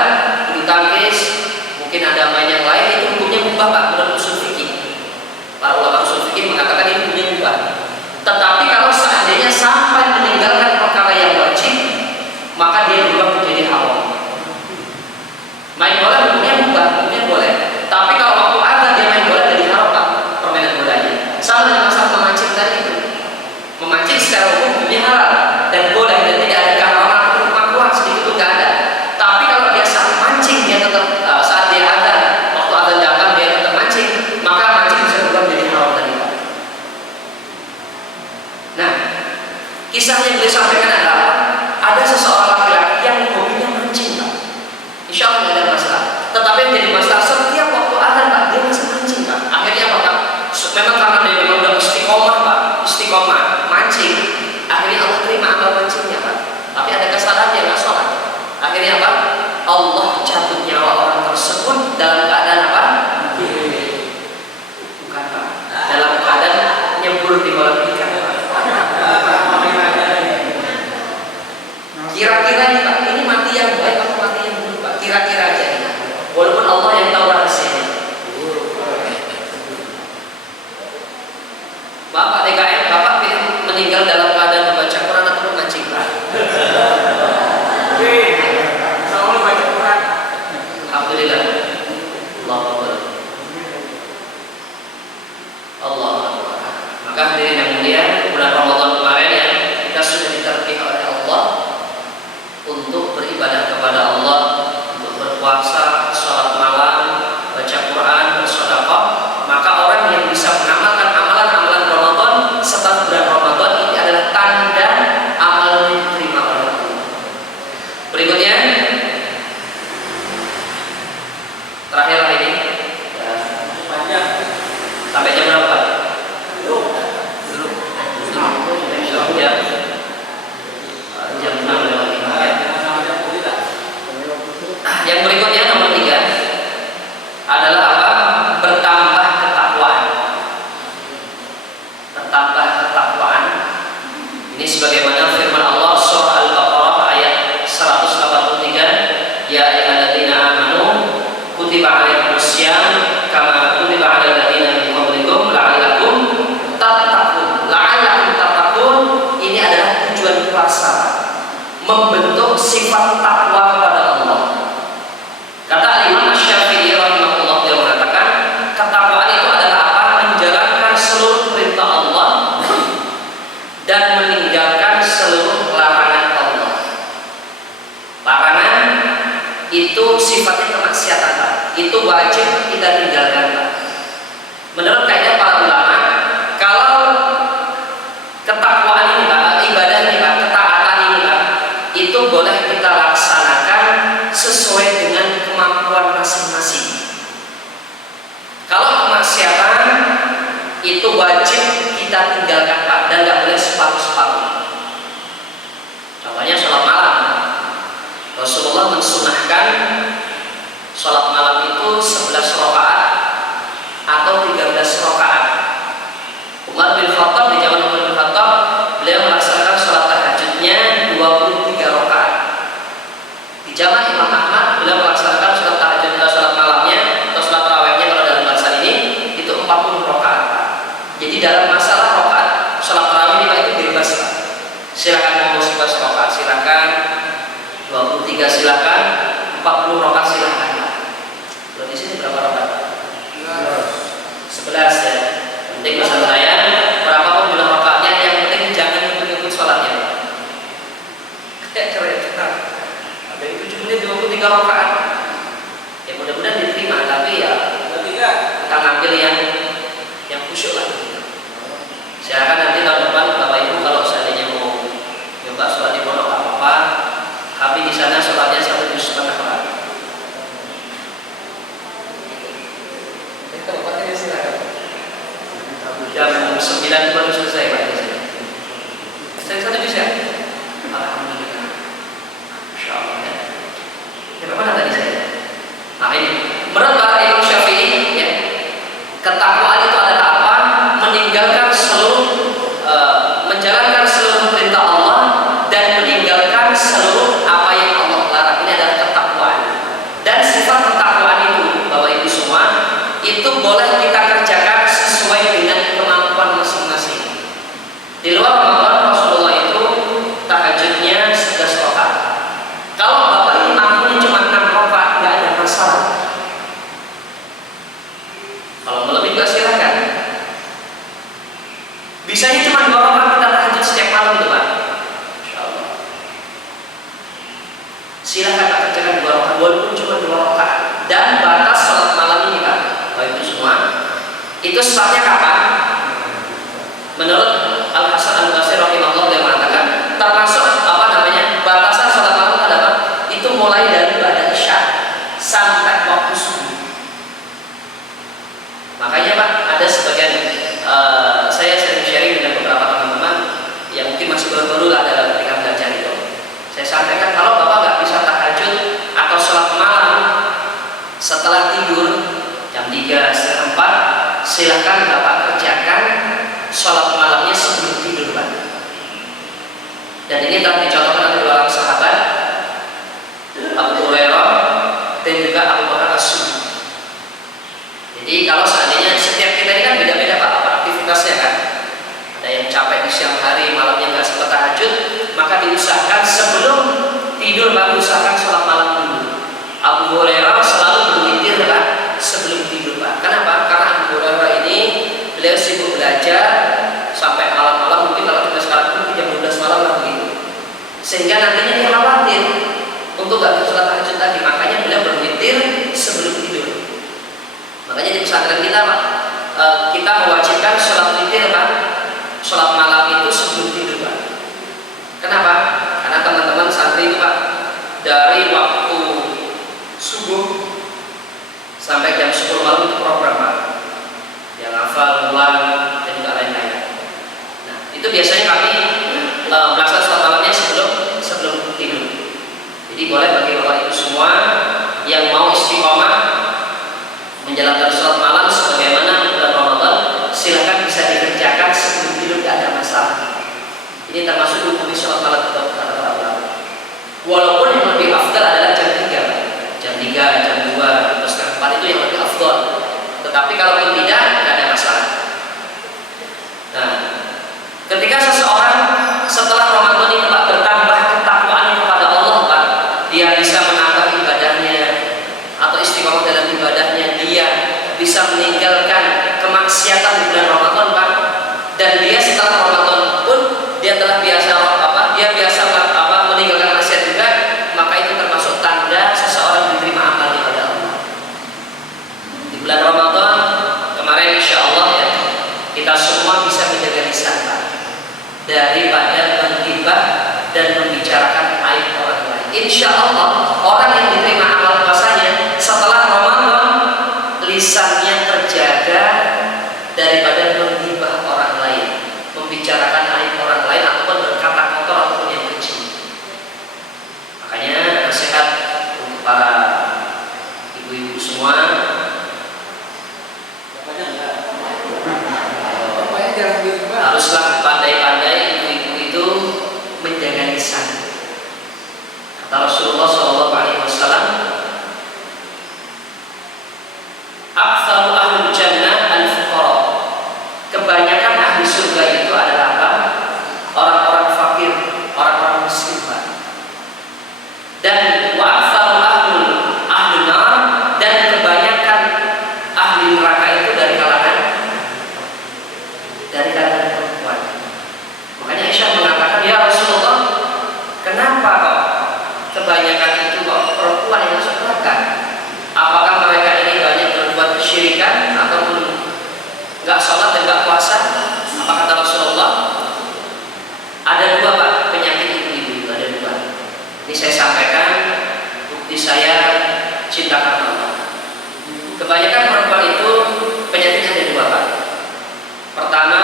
bulu tangkis, mungkin ada main yang lain, itu hukumnya mubah Pak menurut usul fikih. Para ulama usul fikih mengatakan ini hukumnya mubah. Tetapi kalau seandainya sampai meninggalkan perkara yang wajib, maka dia berubah menjadi haram. Main bola hukumnya mubah, hukumnya boleh. Tapi kalau waktu azan dia main bola jadi haram Pak, permainan bolanya. Sama dengan masalah memancing tadi itu. Memancing secara hukum hukumnya halal dan boleh, dan tidak ada keharaman atau kemakruhan sedikit pun tidak ada. Tapi kalau dia saat mancing dia tetap saat dia azan, waktu azan datang dia tetap mancing, maka mancing bisa berubah menjadi haram tadi Pak. Nah, kisah yang beliau sampaikan adalah ada seseorang laki-laki yang hobinya mancing Pak. Insya Allah tidak ada masalah. Tetapi yang jadi masalah setiap waktu azan Pak, dia masih mancing Pak. Akhirnya apa Pak? Memang karena dia memang udah istiqomah Pak, istiqomah mancing. Akhirnya Allah terima amal mancingnya Pak. Tapi ada kesalahan dia nggak sholat. Akhirnya apa? Allah cabut nyawa orang tersebut dalam keadaan apa? Bukan Pak. Dalam keadaan nyebur di kolam ikan. Kira-kira nih Pak, ini mati yang baik atau mati yang buruk Pak? Kira-kira aja nih. Walaupun Allah yang tahu rahasianya. Bapak DKM, Bapak pilih meninggal dalam keadaan membaca Quran atau memancing Pak? Sama membaca Quran. Alhamdulillah. Allah Akbar. Maka hadirin yang mulia, bulan Ramadan kemarin ya, kita sudah diterpih oleh Allah untuk beribadah kepada Allah, untuk berpuasa, sholat malam, baca Quran, bersedekah. Maka orang yang bisa mengamalkan amalan-amalan Ramadan setelah bulan Ramadan ini adalah tanda amalnya diterima oleh Allah. Berikutnya, terakhir ini sampai jam berapa? Belum. Ya. Jam 6 lewat 5 ya. Yang berikutnya nomor 3 adalah apa? Bertambah ketakwaan. Bertambah ketakwaan. Ini sebagaimana firman Allah surah Al-Baqarah ayat 183, ya ayyuhalladzina amanu kutiba alaikumussyam kama kutiba alal ladzina min qablikum la'allakum tattaqun. La'allakum tattaqun ini adalah tujuan puasa, membentuk sifat takwa kepada Allah. Kata Imam Asy-Syafi'i rahimahullah, dia mengatakan ketakwaan itu adalah apa? Menjalankan seluruh perintah Allah dan meninggalkan seluruh larangan Allah. Larangan itu sifatnya kemaksiatan Pak. itu wajib kita tinggalkan, Pak. Menurut kaidah para ulama, kalau ketakwaan ini, Pak, ibadah ini, Pak, ketaatan ini, Pak, itu boleh kita laksanakan sesuai dengan kemampuan masing-masing. Kalau kemaksiatan itu wajib kita tinggalkan, Pak, dan nggak boleh separuh-separuh. Contohnya sholat malam. Rasulullah mensunahkan sholat malam itu 11 rakaat atau 13 rakaat. Umar bin Khattab, di zaman Umar bin Khattab, beliau melaksanakan sholat tahajudnya 23 rakaat. Di zaman Imam Ahmad, beliau melaksanakan sholat tahajud, sholat malamnya atau sholat tarawihnya kalau dalam bahasa ini itu 40 rakaat. Jadi dalam masalah rakaat sholat tarawih ini, Pak, itu bebas, Pak. Silakan mau 11 rakaat, silakan 23, silakan 40 rakaat, silakan. Berarti di sini berapa rakaat? 11 ya. Penting pesan saya, berapapun jumlah rakaatnya, yang penting jangan ikut-ikut sholatnya. Keren. Ada itu jumlahnya 23 rakaat. Ya mudah-mudahan diterima, tapi ya kita ngambil yang khusyuk lah. Silakan nanti tahun depan Bapak Ibu kalau seandainya mau coba sholat di pondok nggak apa-apa, tapi di sana sholatnya 1,5 juz Pak. Jam 9 baru selesai, Pak, di sini. Saya 1 juz ya? Alhamdulillah. Masya Allah ya. Ya bagaimana tadi saya? Nah ini, menurut para Imam Syafi'i ya, ketakwaan itu adalah apa? Meninggalkan menjalankan seluruh perintah Allah dan meninggalkan seluruh apa yang Allah larang. Ini adalah ketakwaan. Dan sifat ketakwaan itu, Bapak Ibu semua, itu boleh kita kerjakan sesuai dengan kemampuan masing-masing. Di luar Ramadan, Rasulullah itu tahajudnya 11 rakaat. Kalau Bapak ini mampunya cuma 6 rakaat, nggak ada masalah. Kalau lebih juga silakan. Bisanya cuma 2 rakaat kita tahajud setiap malam itu, Pak. Insya Allah. Silakan Pak kerjakan 2 rakaat, walaupun cuma 2 rakaat. Dan batas sholat malam ini, Pak, Bapak Ibu semua, itu startnya kapan? Menurut Al Hasan Al Basri rahimahullah, dia mengatakan termasuk batasan sholat malam adalah itu mulai dari ba'da isya sampai waktu subuh. Makanya, Pak, ada sebagian saya sering sharing dengan beberapa teman-teman yang mungkin masih baru-baru lah dalam ketika belajar itu. Saya sampaikan kalau Bapak nggak bisa tahajud atau sholat malam setelah tidur jam 3, setengah 4, silakan Bapak kerjakan sholat malamnya sebelum tidur, Pak. Dan ini telah dicontohkan oleh 2 orang sahabat, Abu Hurairah dan juga Abu Bakar As-Siddiq. Jadi kalau seandainya setiap kita ini kan beda-beda, Pak, apa aktivitasnya kan. Ada yang capek di siang hari, malamnya nggak sempat tahajud, maka diusahakan sebelum tidur, Pak, usahakan sholat malam dulu. Abu Hurairah selalu berwitir, Pak, sebelum tidur, Pak. Kenapa? Karena Abu Hurairah ini beliau sibuk belajar sampai malam-malam, mungkin kalau kita sekarang pun jam 12 malam lah begitu. Sehingga nantinya dia khawatir untuk nggak bisa sholat tahajud tadi, makanya beliau berwitir sebelum tidur. Makanya di pesantren kita, Pak, kita mewajibkan sholat witir, Pak, sholat malam itu sebelum tidur, Pak. Kenapa? Karena teman-teman santri itu, Pak, dari waktu subuh sampai jam 10 malam itu program, Pak, yang hafal, ulang, dan juga lain-lain. Nah, itu biasanya kami melaksanakan sholat malamnya sebelum tidur. Jadi boleh bagi Bapak Ibu semua yang mau istiqomah menjalankan sholat malam sebagaimana bulan Ramadan, silakan bisa dikerjakan sebelum tidur, tidak ada masalah. Ini termasuk hukum sholat malam kata para ulama. Walaupun yang lebih afdal adalah jam 3, jam 3, jam 2, atau setengah 4 itu yang lebih afdal. Tetapi kalau tidak ada masalah. Nah, ketika seseorang setelah Ramadan ini, Pak, bertambah ketakwaannya kepada Allah, Pak, dia bisa menambah ibadahnya atau istiqomah dalam ibadahnya, dia bisa meninggalkan kemaksiatan di bulan Ramadan, Pak, dan dia setelah Ramadan pun dia telah biasa meninggalkan maksiat juga, maka itu termasuk tanda seseorang diterima amalnya pada Allah. daripada menggibah dan membicarakan aib orang lain. Insya Allah orang yang diterima amal puasanya setelah Ramadan lisannya terjaga daripada menggibah orang lain, membicarakan aib orang lain ataupun berkata kotor ataupun yang kecil. Makanya nasihat untuk para ibu-ibu semua, haruslah pandai-pandai ibu-ibu itu menjaga lisan. Kata Rasulullah SAW, "Aktsaru ahlul jannah al-fuqara." Kebanyakan ahli surga itu adalah apa? Orang-orang fakir, orang-orang miskin, Pak. Dan wa aktsaru ahli nar, dan kebanyakan ahli neraka itu dari kalangan perempuan. Makanya Aisyah mengatakan, "Ya Rasulullah, kenapa kok kebanyakan itu kok perempuan yang masuk neraka? Apakah mereka ini banyak berbuat kesyirikan ataupun nggak sholat dan nggak puasa?" Apa kata Rasulullah? Ada dua, Pak, penyakit ibu-ibu, ada dua. Ini saya sampaikan bukti saya cinta karena Allah. Kebanyakan perempuan itu penyakitnya ada dua, Pak. Pertama,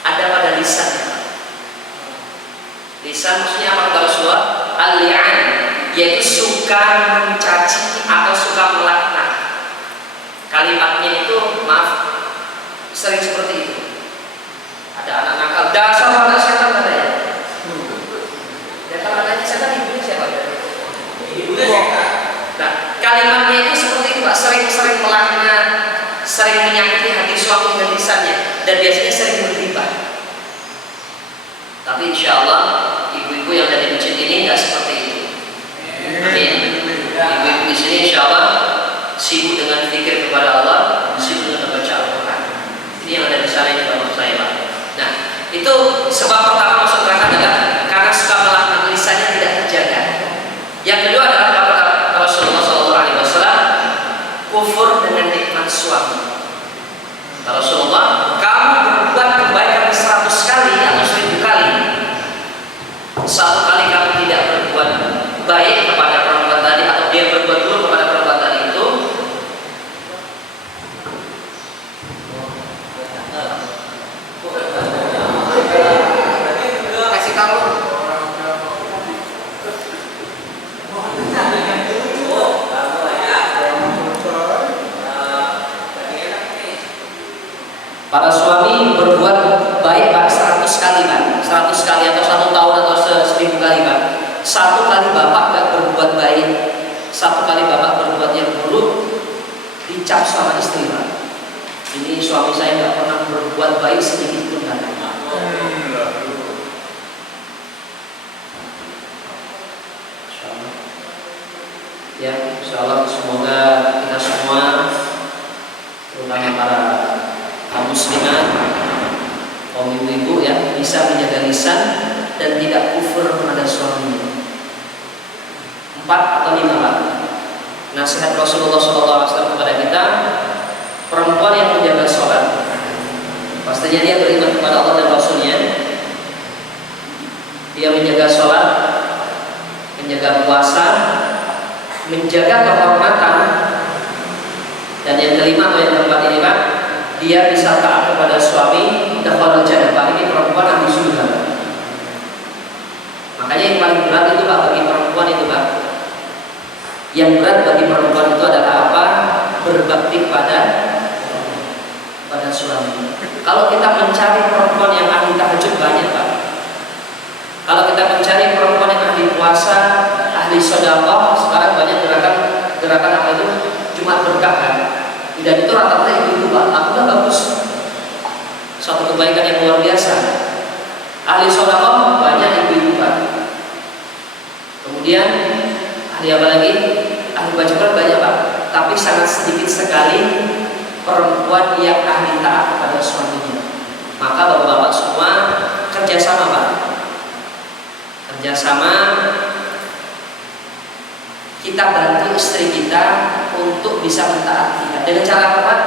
ada pada lisan. Lisan maksudnya apa kata Rasulullah? Al-li'an, yaitu suka mencaci atau suka melaknat. Kalimatnya itu, maaf, sering seperti itu. Ada anak nakal, dasar anak setan katanya. Ya kalau anaknya setan, ibunya siapa? Ibunya setan. Nah, kalimatnya itu seperti itu, Pak. Sering melaknat, sering menyakiti hati suami dan lisannya, dan biasanya sering bergibah. Tapi insya Allah ibu-ibu yang ada di masjid ini tidak seperti itu. Amin. Ibu-ibu di sini insya Allah sibuk dengan zikir kepada Allah, sibuk dengan membaca Al-Quran. Ini yang ada di sana ini menurut saya, Pak. Nah, itu sebab pertama masuk neraka adalah karena suka melaknat, lisannya tidak terjaga. Yang kedua adalah kata Rasulullah SAW, kufur dengan nikmat suami. Kata Rasulullah, kamu berbuat kebaikan 100 kali atau 1000 kali, satu kali kamu tidak berbuat baik kepada perempuan tadi, atau dia berbuat buruk kepada perempuan tadi itu, kasih tahu. Para suami berbuat baik, Pak, 100 kali, Pak. 100 kali atau 1 tahun atau 1000 kali, Pak. 1 kali Bapak gak berbuat baik, 1 kali Bapak berbuat yang buruk, dicap sama istri, Pak. Ini suami saya gak pernah berbuat baik sedikit pun, Pak. Ya, insyaallah semoga kita semua, terutama para kaum muslimat, kaum ibu-ibu ya, bisa menjaga lisan dan tidak kufur kepada suaminya. 4 atau 5, Pak. Nasihat Rasulullah SAW kepada kita, perempuan yang menjaga sholat, pastinya dia beriman kepada Allah dan Rasulnya. Dia menjaga sholat, menjaga puasa, menjaga kehormatan, dan yang kelima atau yang keempat ini, Pak, dia bisa taat kepada suami, dakhalal jannah. Pak, ini perempuan ahli surga. Makanya yang paling berat itu, Pak, bagi perempuan itu, Pak, yang berat bagi perempuan itu adalah apa? Berbakti pada suami. Kalau kita mencari perempuan yang ahli tahajud, banyak, Pak. Kalau kita mencari perempuan yang ahli puasa, ahli sedekah, sekarang banyak gerakan apa itu? Jumat berkah, kan? Dan itu rata-rata ibu-ibu, Pak. Alhamdulillah bagus. Suatu kebaikan yang luar biasa. Ahli sedekah banyak ibu-ibu, Pak. Kemudian ahli apa lagi? Ahli baca Quran banyak, Pak. Tapi sangat sedikit sekali perempuan yang ahli taat kepada suaminya. Maka bapak-bapak semua kerjasama, Pak. Kerjasama, kita bantu istri kita untuk bisa mentaati kita. Dengan cara apa, Pak?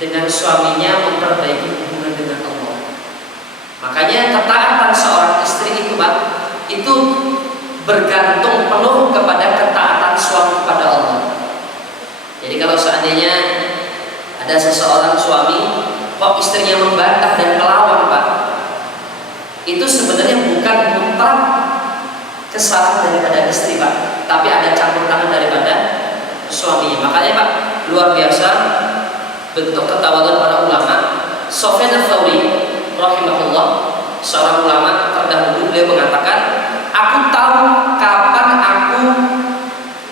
Dengan suaminya memperbaiki hubungan dengan Allah. Makanya ketaatan seorang istri itu Pak, itu bergantung penuh kepada ketaatan suami kepada Allah. Jadi kalau seandainya ada seseorang suami kok istrinya membantah dan melawan Pak, itu sebenarnya bukan mutlak kesalahan daripada istri Pak, tapi ada campur tangan daripada suaminya. Makanya Pak, luar biasa bentuk ketawaduan para ulama. Sufyan Ats-Tsauri rahimahullah, seorang ulama terdahulu, beliau mengatakan, aku tahu kapan aku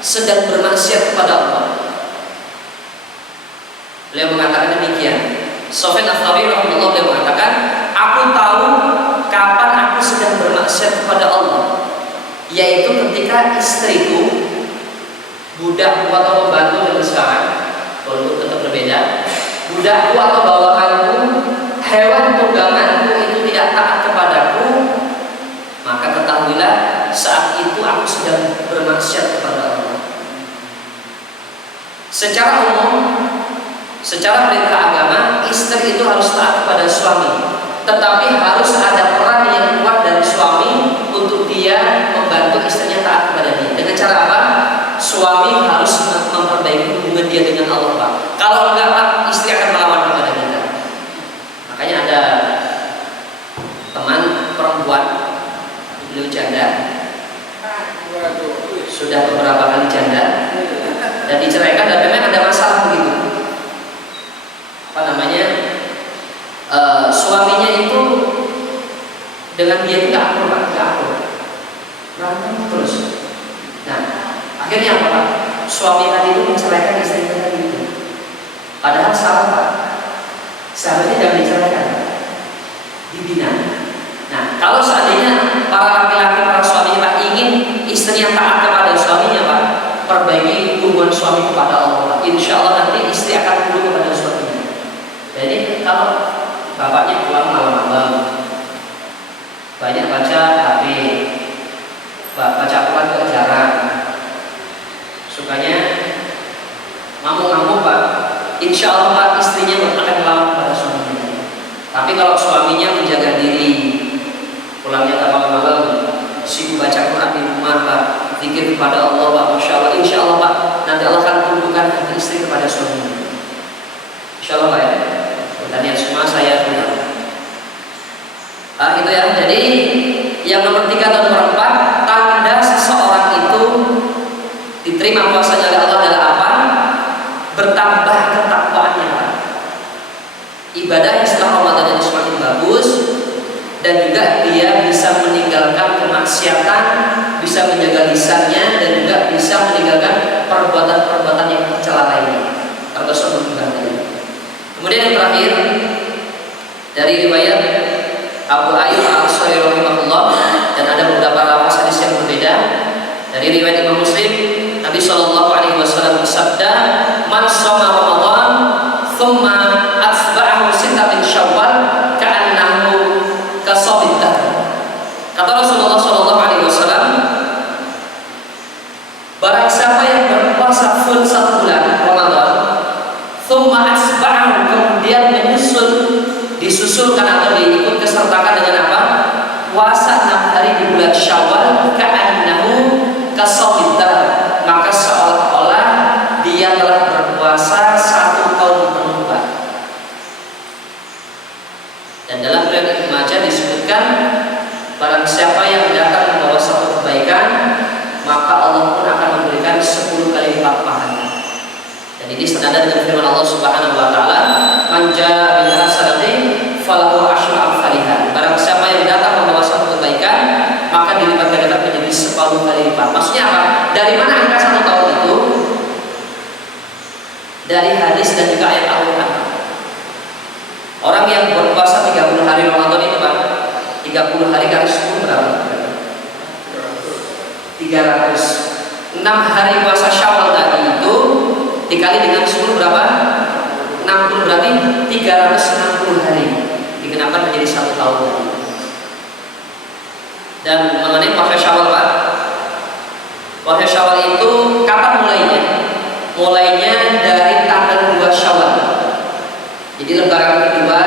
sedang bermaksiat kepada Allah. Beliau mengatakan demikian. Sufyan Ats-Tsauri rahimahullah, beliau mengatakan, aku tahu kapan aku sedang bermaksiat kepada Allah, yaitu ketika istriku, budakku atau pembantu dari sekarang, walaupun tetap berbeda, budakku atau bawahanku, hewan tungganganku itu tidak taat kepadaku, maka ketahuilah saat itu aku sedang bermaksiat kepada Allah. Secara umum, secara perintah agama, istri itu harus taat kepada suami, tetapi harus ada peran yang kuat dari suami untuk dia membantu istrinya taat kepada dia. Dengan cara apa? Suami harus memperbaiki hubungan dia dengan Allah Pak. Kalau enggak Pak, istri akan melawan kepada kita. Makanya ada teman perempuan, beliau janda, sudah beberapa kali janda dan diceraikan, dan memang ada masalah begitu. Apa namanya? Suaminya itu dengan dia tidak akur Pak, tidak akur, berantem terus. Nah, akhirnya apa Pak? Suami tadi itu menceraikan istrinya tadi itu. Padahal salah Pak. Seharusnya jangan diceraikan, dibina. Nah, kalau seandainya para laki-laki, para suami Pak ingin istrinya taat kepada suaminya Pak, perbaiki hubungan suami kepada Allah Pak. Insya Allah nanti istri akan tunduk kepada suaminya. Jadi kalau bapaknya pulang malam-malam, banyak baca HP, baca Quran kok jarang, sukanya ngamuk-ngamuk Pak, insya Allah Pak, istrinya akan melawan kepada suaminya. Tapi kalau suaminya menjaga diri, pulangnya tak malam-malam, sibuk baca Quran di rumah Pak, zikir kepada Allah Pak, masya Allah, insya Allah Pak, nanti Allah akan tundukkan hati istri kepada suaminya. Insya Allah Pak ya. Pertanyaan semua saya bilang. Itu ya. Jadi yang nomor 3 dan nomor 4, tanda seseorang itu diterima puasanya oleh Allah adalah apa? Bertambah ketakwaannya Pak. Ibadahnya setelah Ramadan itu semakin bagus, dan juga dia bisa meninggalkan kemaksiatan, bisa menjaga lisannya, dan juga bisa meninggalkan perbuatan-perbuatan yang tercela lainnya, termasuk mengganggu. Kemudian yang terakhir, dari riwayat Abu Ayyub Al-Ansari rahimahullah, dan ada beberapa lafaz hadis yang berbeda. Dari riwayat Imam Muslim, Nabi Shallallahu Alaihi Wasallam bersabda, "Man shoma Ramadan, thumma atba'ahu sitta min Syawal, ka'annahu kasawid dahr." Kata Rasulullah Shallallahu Alaihi Wasallam, barang siapa yang berpuasa full 1 bulan Ramadan, thumma atba'ahu, kemudian disusulkan atau diikut kesertakan dengan apa? Puasa 6 hari di bulan Syawal, ka'annahu kasawid dahr, maka seolah-olah dia telah berpuasa 1 tahun penuh Pak. Dan dalam riwayat Ibnu Majah disebutkan, barang siapa yang datang membawa satu kebaikan, maka Allah pun akan memberikan 10 kali lipat pahala. Dan ini senada dengan firman Allah Subhanahu wa taala, "Man jaa bil hasanati falahu asyru amsalihha." Barang siapa yang datang membawa satu kebaikan, maka dilipat gandakan menjadi 10 kali lipat. Maksudnya apa? Dari mana angka 1 tahun itu? Dari hadis dan juga ayat Al-Qur'an. Orang yang berpuasa 30 hari Ramadan itu Pak, 30 hari kali 10 berapa? 300. 6 hari puasa Syawal tadi itu dikali dengan 10 berapa? 60, berarti 360 hari digenapkan menjadi 1 tahun. Dan mengenai puasa Syawal Pak, puasa Syawal itu kapan mulainya? Mulainya dari tanggal 2 Syawal. Jadi lebaran kedua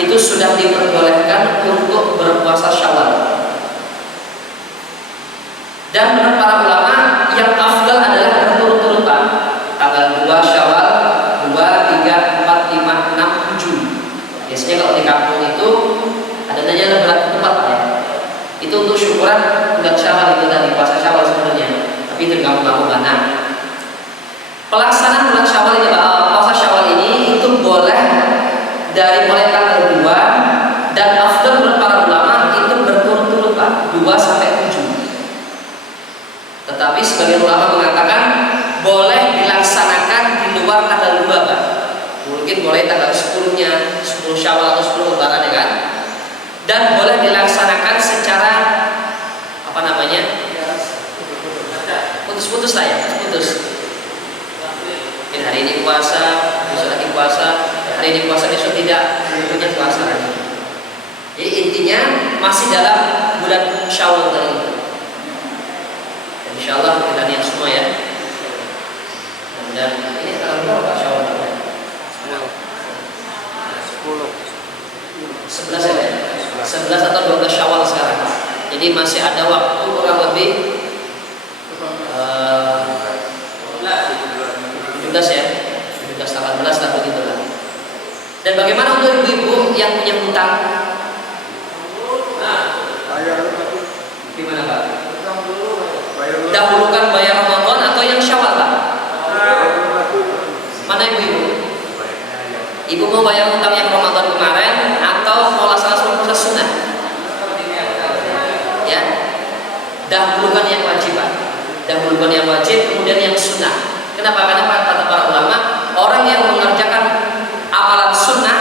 itu sudah diperbolehkan untuk berpuasa Syawal. Dan menurut para ulama yang afdal adalah berturut-turutan, tanggal 2 Syawal, 2, 3, 4, 5, 6, 7. Biasanya kalau di kampung itu ada namanya lebaran ketupat ya. Itu untuk syukuran bulan Syawal, itu tadi puasa Syawal sebenarnya. Tapi itu kampung-kampung mana. Pelaksanaan bulan Syawal ini, puasa Syawal ini itu boleh dari mulai tanggal 2, dan afdal menurut para ulama itu berturut-turut Pak, 2 sampai 7. Tetapi sebagian ulama mengatakan boleh dilaksanakan di luar tanggal 2 Pak. Mungkin mulai tanggal 10-nya, 10 Syawal atau 10 Lebaran ya kan. Dan boleh dilaksanakan secara apa namanya? Putus-putus lah ya, putus. Mungkin hari ini puasa, besok lagi puasa, hari ini puasa, besok tidak, berikutnya puasa lagi. Jadi intinya masih dalam bulan Syawal tadi. Dan insya Allah kita niat semua ya. Dan ini tanggal berapa Syawal? 11 ya? 11 atau 12 Syawal sekarang. Jadi masih ada waktu kurang lebih 17 ya, 17 18 lah begitu lah. Dan bagaimana untuk ibu-ibu yang punya hutang? Gimana Pak? Dahulukan bayar Ramadan atau yang Syawal Pak? Mana ibu-ibu? Ibu mau bayar hutang yang Ramadan kemarin atau mau laksanakan puasa sunnah? Ya, dahulukan yang wajib Pak. Dahulukan yang wajib, kemudian yang sunnah. Kenapa? Karena kata para ulama, orang yang mengerjakan amalan sunnah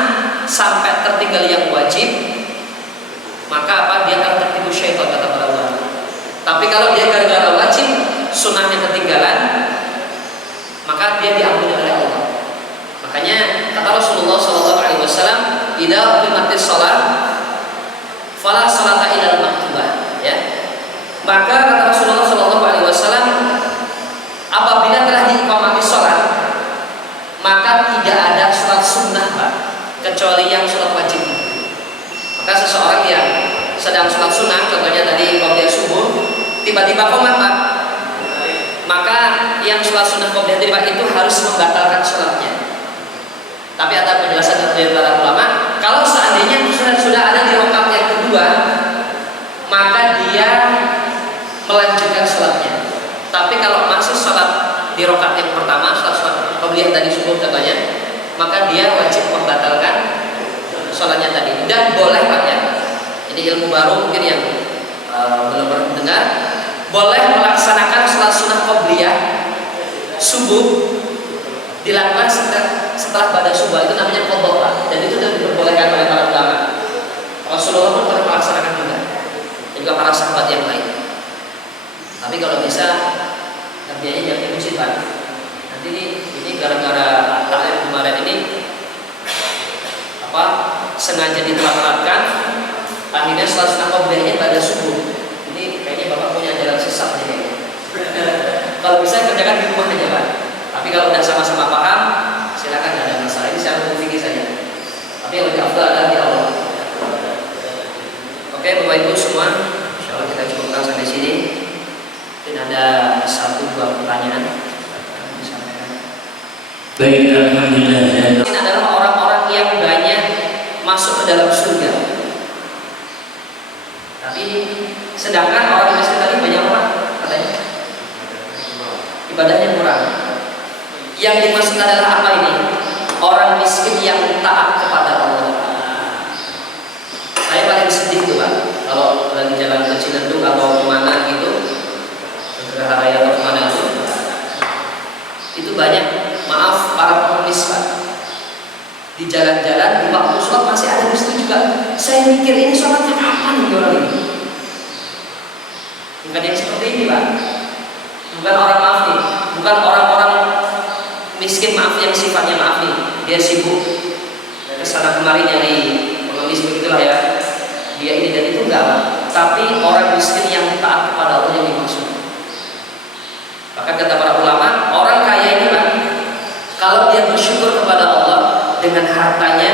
sampai tertinggal yang wajib, maka apa? Dia akan tertipu syaitan, kata para ulama. Tapi kalau dia gara-gara wajib, sunnahnya ketinggalan, maka dia diampuni oleh Allah. Makanya kata Rasulullah SAW, "Idza uqimatis shalah, fala salata illal maktubah." Ya. Maka kata Rasulullah SAW, apabila telah diiqamati sholat, maka tidak ada sholat sunnah Pak, kecuali yang sholat wajib. Maka seseorang yang sedang sholat sunnah, contohnya tadi qobliyah subuh, tiba-tiba qomat Pak, maka yang sholat sunnah qobliyah tadi Pak itu harus membatalkan sholatnya. Tapi ada penjelasan dari para ulama, kalau seandainya sudah ada di rakaat yang kedua, maka dia melanjutkan sholatnya. Tapi kalau masih sholat di rakaat yang pertama, sholat qobliyah tadi subuh contohnya, maka dia wajib membatalkan sholatnya tadi. Dan boleh Pak ya, ini ilmu baru mungkin yang belum pernah dengar, boleh melaksanakan sholat sunnah qobliyah subuh dilakukan setelah pada subuh, itu namanya qadha Pak. Dan itu sudah diperbolehkan oleh para ulama. Rasulullah pun pernah melaksanakan juga, dan juga para sahabat yang lain. Tapi kalau bisa kerjanya jangan emosi Pak. Nanti ini gara-gara taklim kemarin ini apa sengaja diterapkan, akhirnya sholat sunnah qobliyahnya pada subuh. Ini kayaknya Bapak punya jalan sesat nih kayaknya. Kalau bisa kerjakan di rumah aja Pak. Tapi kalau udah sama-sama paham, silakan, nggak ada masalah. Ini saya fikih saja. Tapi yang lebih afdal adalah di Allah. Oke Bapak Ibu semua, insyaallah kita cukupkan sampai sini. Mungkin ada 1-2 pertanyaan yang disampaikan. Baik, alhamdulillah. Ini adalah orang-orang yang banyak masuk ke dalam surga. Tapi sedangkan orang miskin tadi banyak apa? Katanya ibadahnya kurang. Yang dimaksud adalah apa ini? Orang miskin yang taat kepada Allah. Saya paling sedih tuh Pak, kalau lagi jalan ke Cilenduk atau kemana gitu, Geraha Raya atau kemana itu banyak, maaf, para pengemis Pak, di jalan-jalan di waktu sholat masih ada di situ juga. Saya mikir ini sholatnya kapan nih orang ini? Bukan yang seperti ini Pak, bukan orang maaf nih, bukan orang-orang miskin maaf yang sifatnya maaf nih, dia sibuk kesana kemari nyari pengemis begitulah ya, dia ini dan itu enggak Pak. Tapi orang miskin yang taat kepada Allah yang dimaksud. Bahkan kata para ulama, orang kaya ini Pak, kalau dia bersyukur kepada Allah dengan hartanya,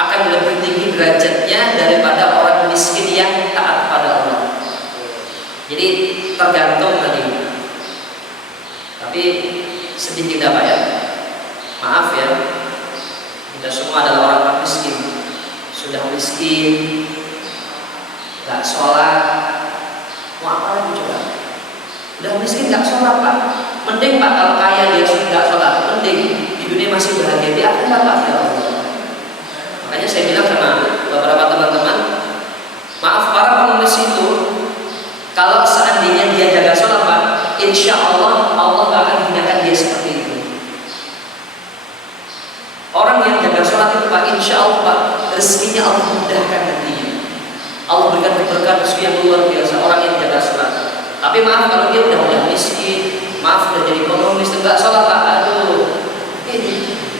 akan akan lebih tinggi derajatnya daripada orang miskin yang taat pada Allah. Jadi tergantung tadi. Tapi sedih kita Pak ya. Maaf ya. Kita semua adalah orang miskin. Sudah miskin, gak sholat, mau apa lagi coba? Udah miskin gak sholat Pak. Mending Pak kalau kaya dia sudah gak sholat, mending di dunia masih bahagia, di akhirat Pak ya Allah. Makanya saya bilang sama beberapa teman-teman, maaf para pengemis itu, kalau seandainya dia jaga sholat Pak, insya Allah Allah gak akan hinakan dia seperti itu. Orang yang jaga sholat itu Pak, insya Allah Pak, rezekinya Allah mudahkan nantinya. Allah berikan keberkahan rezeki yang luar biasa orang yang jaga sholat. Tapi maaf kalau dia udah miskin, maaf udah jadi pengemis enggak sholat Pak, aduh.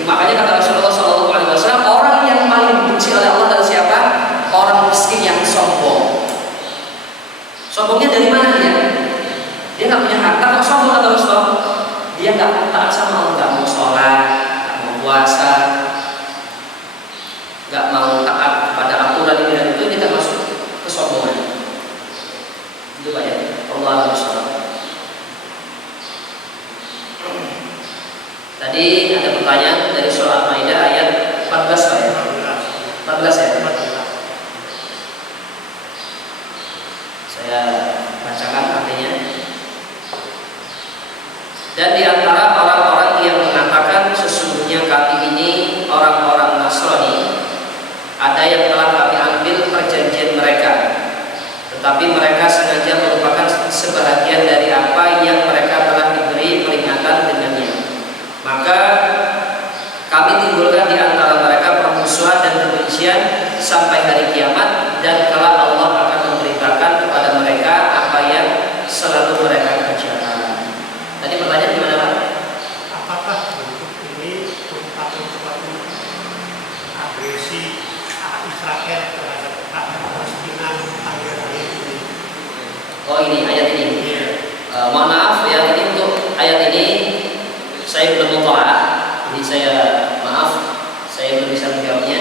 Makanya kata Rasulullah SAW, orang yang paling dibenci oleh Allah adalah siapa? Orang miskin yang sombong. Sombongnya dari mana dia? Dia nggak punya harta kok sombong atau sombong? Dia nggak taat sama Allah, nggak mau sholat, nggak mau puasa, nggak mau taat pada aturan ini dan itu, kita masuk kesombongan. Itu Pak ya. Allah SWT. Tadi ada pertanyaan dari surah Al-Maidah ayat 14 Pak ya? 14 ya? Saya bacakan artinya. Dan di antara orang-orang yang mengatakan sesungguhnya kami ini orang-orang Nasrani, ada yang telah kami ambil perjanjian mereka, tetapi mereka sengaja melupakan sebahagian dari apa yang mereka telah diberi peringatan dengannya. Maka kami timbulkan di antara mereka permusuhan dan kebencian sampai hari kiamat, dan kelak Allah akan memberitakan kepada mereka apa yang selalu mereka kerjakan. Tadi pertanyaan gimana Pak? Apakah bentuk ini merupakan agresi Israel terhadap rakyat Palestina akhir-akhir ini? Oh ini ayat ini. Iya. Mohon maaf ya, ini untuk ayat ini saya belum mutlak, jadi saya maaf, saya belum bisa menjawabnya.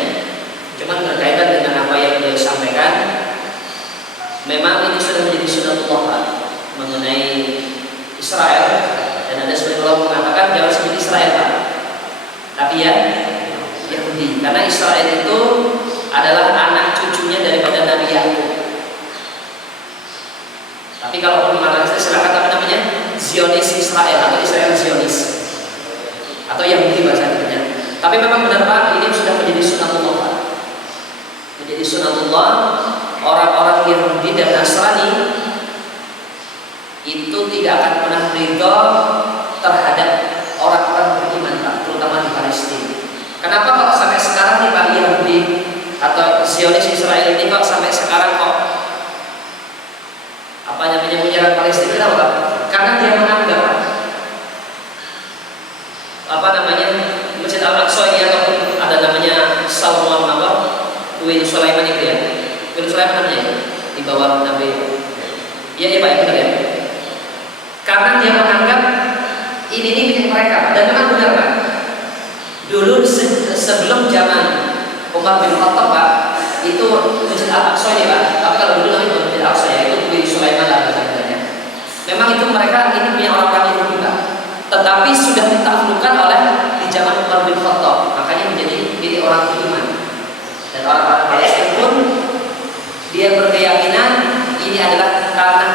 Cuman berkaitan dengan apa yang beliau sampaikan, memang ini sudah menjadi sunatullah Pak, mengenai Israel, dan ada sebagian ulama mengatakan jangan sebut Israel Pak, tapi ya Yahudi, karena Israel itu adalah anak cucunya daripada Nabi Yakub. Tapi kalau perlu mengatakan, saya silakan apa namanya, Zionis Israel atau Israel Zionis atau Yahudi bahasa Indonesia. Tapi memang benar Pak, ini sudah menjadi sunatullah Pak. Menjadi sunatullah, orang-orang Yahudi dan Nasrani itu tidak akan pernah ridho terhadap orang-orang beriman Pak, terutama di Palestina. Kenapa kalau sampai sekarang nih Pak, Yahudi atau Zionis Israel ini Pak sampai sekarang kok apa namanya menyerang Palestina? Kenapa Pak? Karena dia menganggap apa namanya Masjid Al-Aqsa ini, ataupun ada namanya Salman apa Queen Sulaiman itu ya, Queen Sulaiman namanya di bawah Nabi. Iya Pak, ya benar ya. Karena dia menganggap ini milik mereka, dan memang benar Pak. Dulu sebelum zaman Umar bin Khattab Pak, itu Masjid Al-Aqsa ini Pak. Tapi kalau dulu namanya Masjid Al-Aqsa ya, itu Queen Sulaiman lah bahasanya. Memang itu mereka ini punya orang-orang Yahudi Pak, tetapi sudah ditaklukkan oleh di zaman Umar bin Khattab, makanya menjadi milik orang beriman. Dan orang-orang Palestina pun dia berkeyakinan ini adalah tanah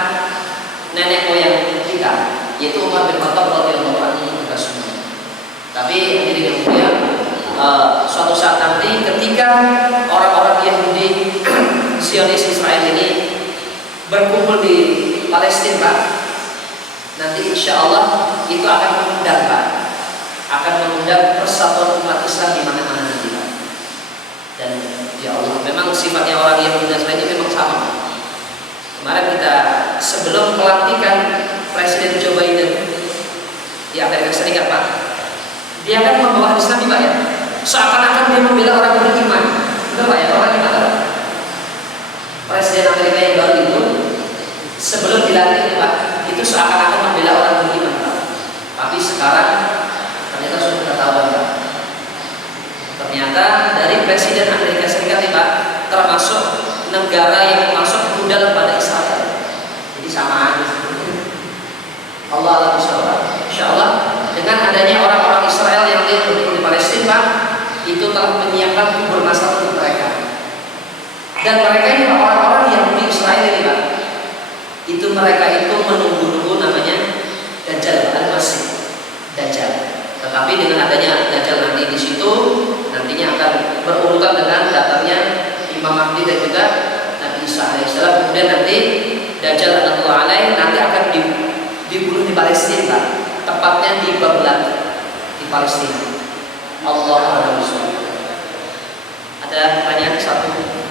nenek moyang kita, yaitu Umar bin Khattab radhiyallahu anhu kita semua. Tapi hadirin yang mulia, suatu saat nanti ketika orang-orang Yahudi Zionis Israel ini berkumpul di Palestina Pak, nanti insya Allah itu akan mengundang Pak, akan mengundang persatuan umat Islam di mana-mana nanti Pak. Dan ya Allah, memang sifatnya orang Yahudi dan Nasrani ini memang sama Pak. Kemarin kita sebelum pelantikan Presiden Joe Biden di Amerika Serikat Pak, dia akan membawa hadis Nabi Pak ya, seakan-akan dia membela orang beriman. Betul Pak ya, orang gimana Pak? Presiden Amerika yang baru itu sebelum dilantik Pak, itu seakan-akan membela orang beriman Pak. Tapi sekarang ternyata sudah ketahuan Pak. Ternyata dari Presiden Amerika Serikat Pak termasuk negara yang masuk rudal pada Israel. Jadi sama aja. Allah alam bisawab. Insyaallah dengan adanya orang-orang Israel yang di Palestina Pak, itu telah menyiapkan kubur masal untuk mereka. Dan mereka ini Pak, orang-orang yang di Israel ini Pak, itu mereka itu menunggu-nunggu namanya Dajjal al-Masih, Dajjal. Tetapi dengan adanya Dajjal nanti di situ, nantinya akan berurutan dengan datangnya Imam Mahdi dan juga Nabi Isa alaihissalam. Kemudian nanti Dajjal anatullah alaih nanti akan dibunuh di Palestina Pak, tepatnya di Baghdad, di Palestina. Allah a'lam bishawab. Ada pertanyaan satu?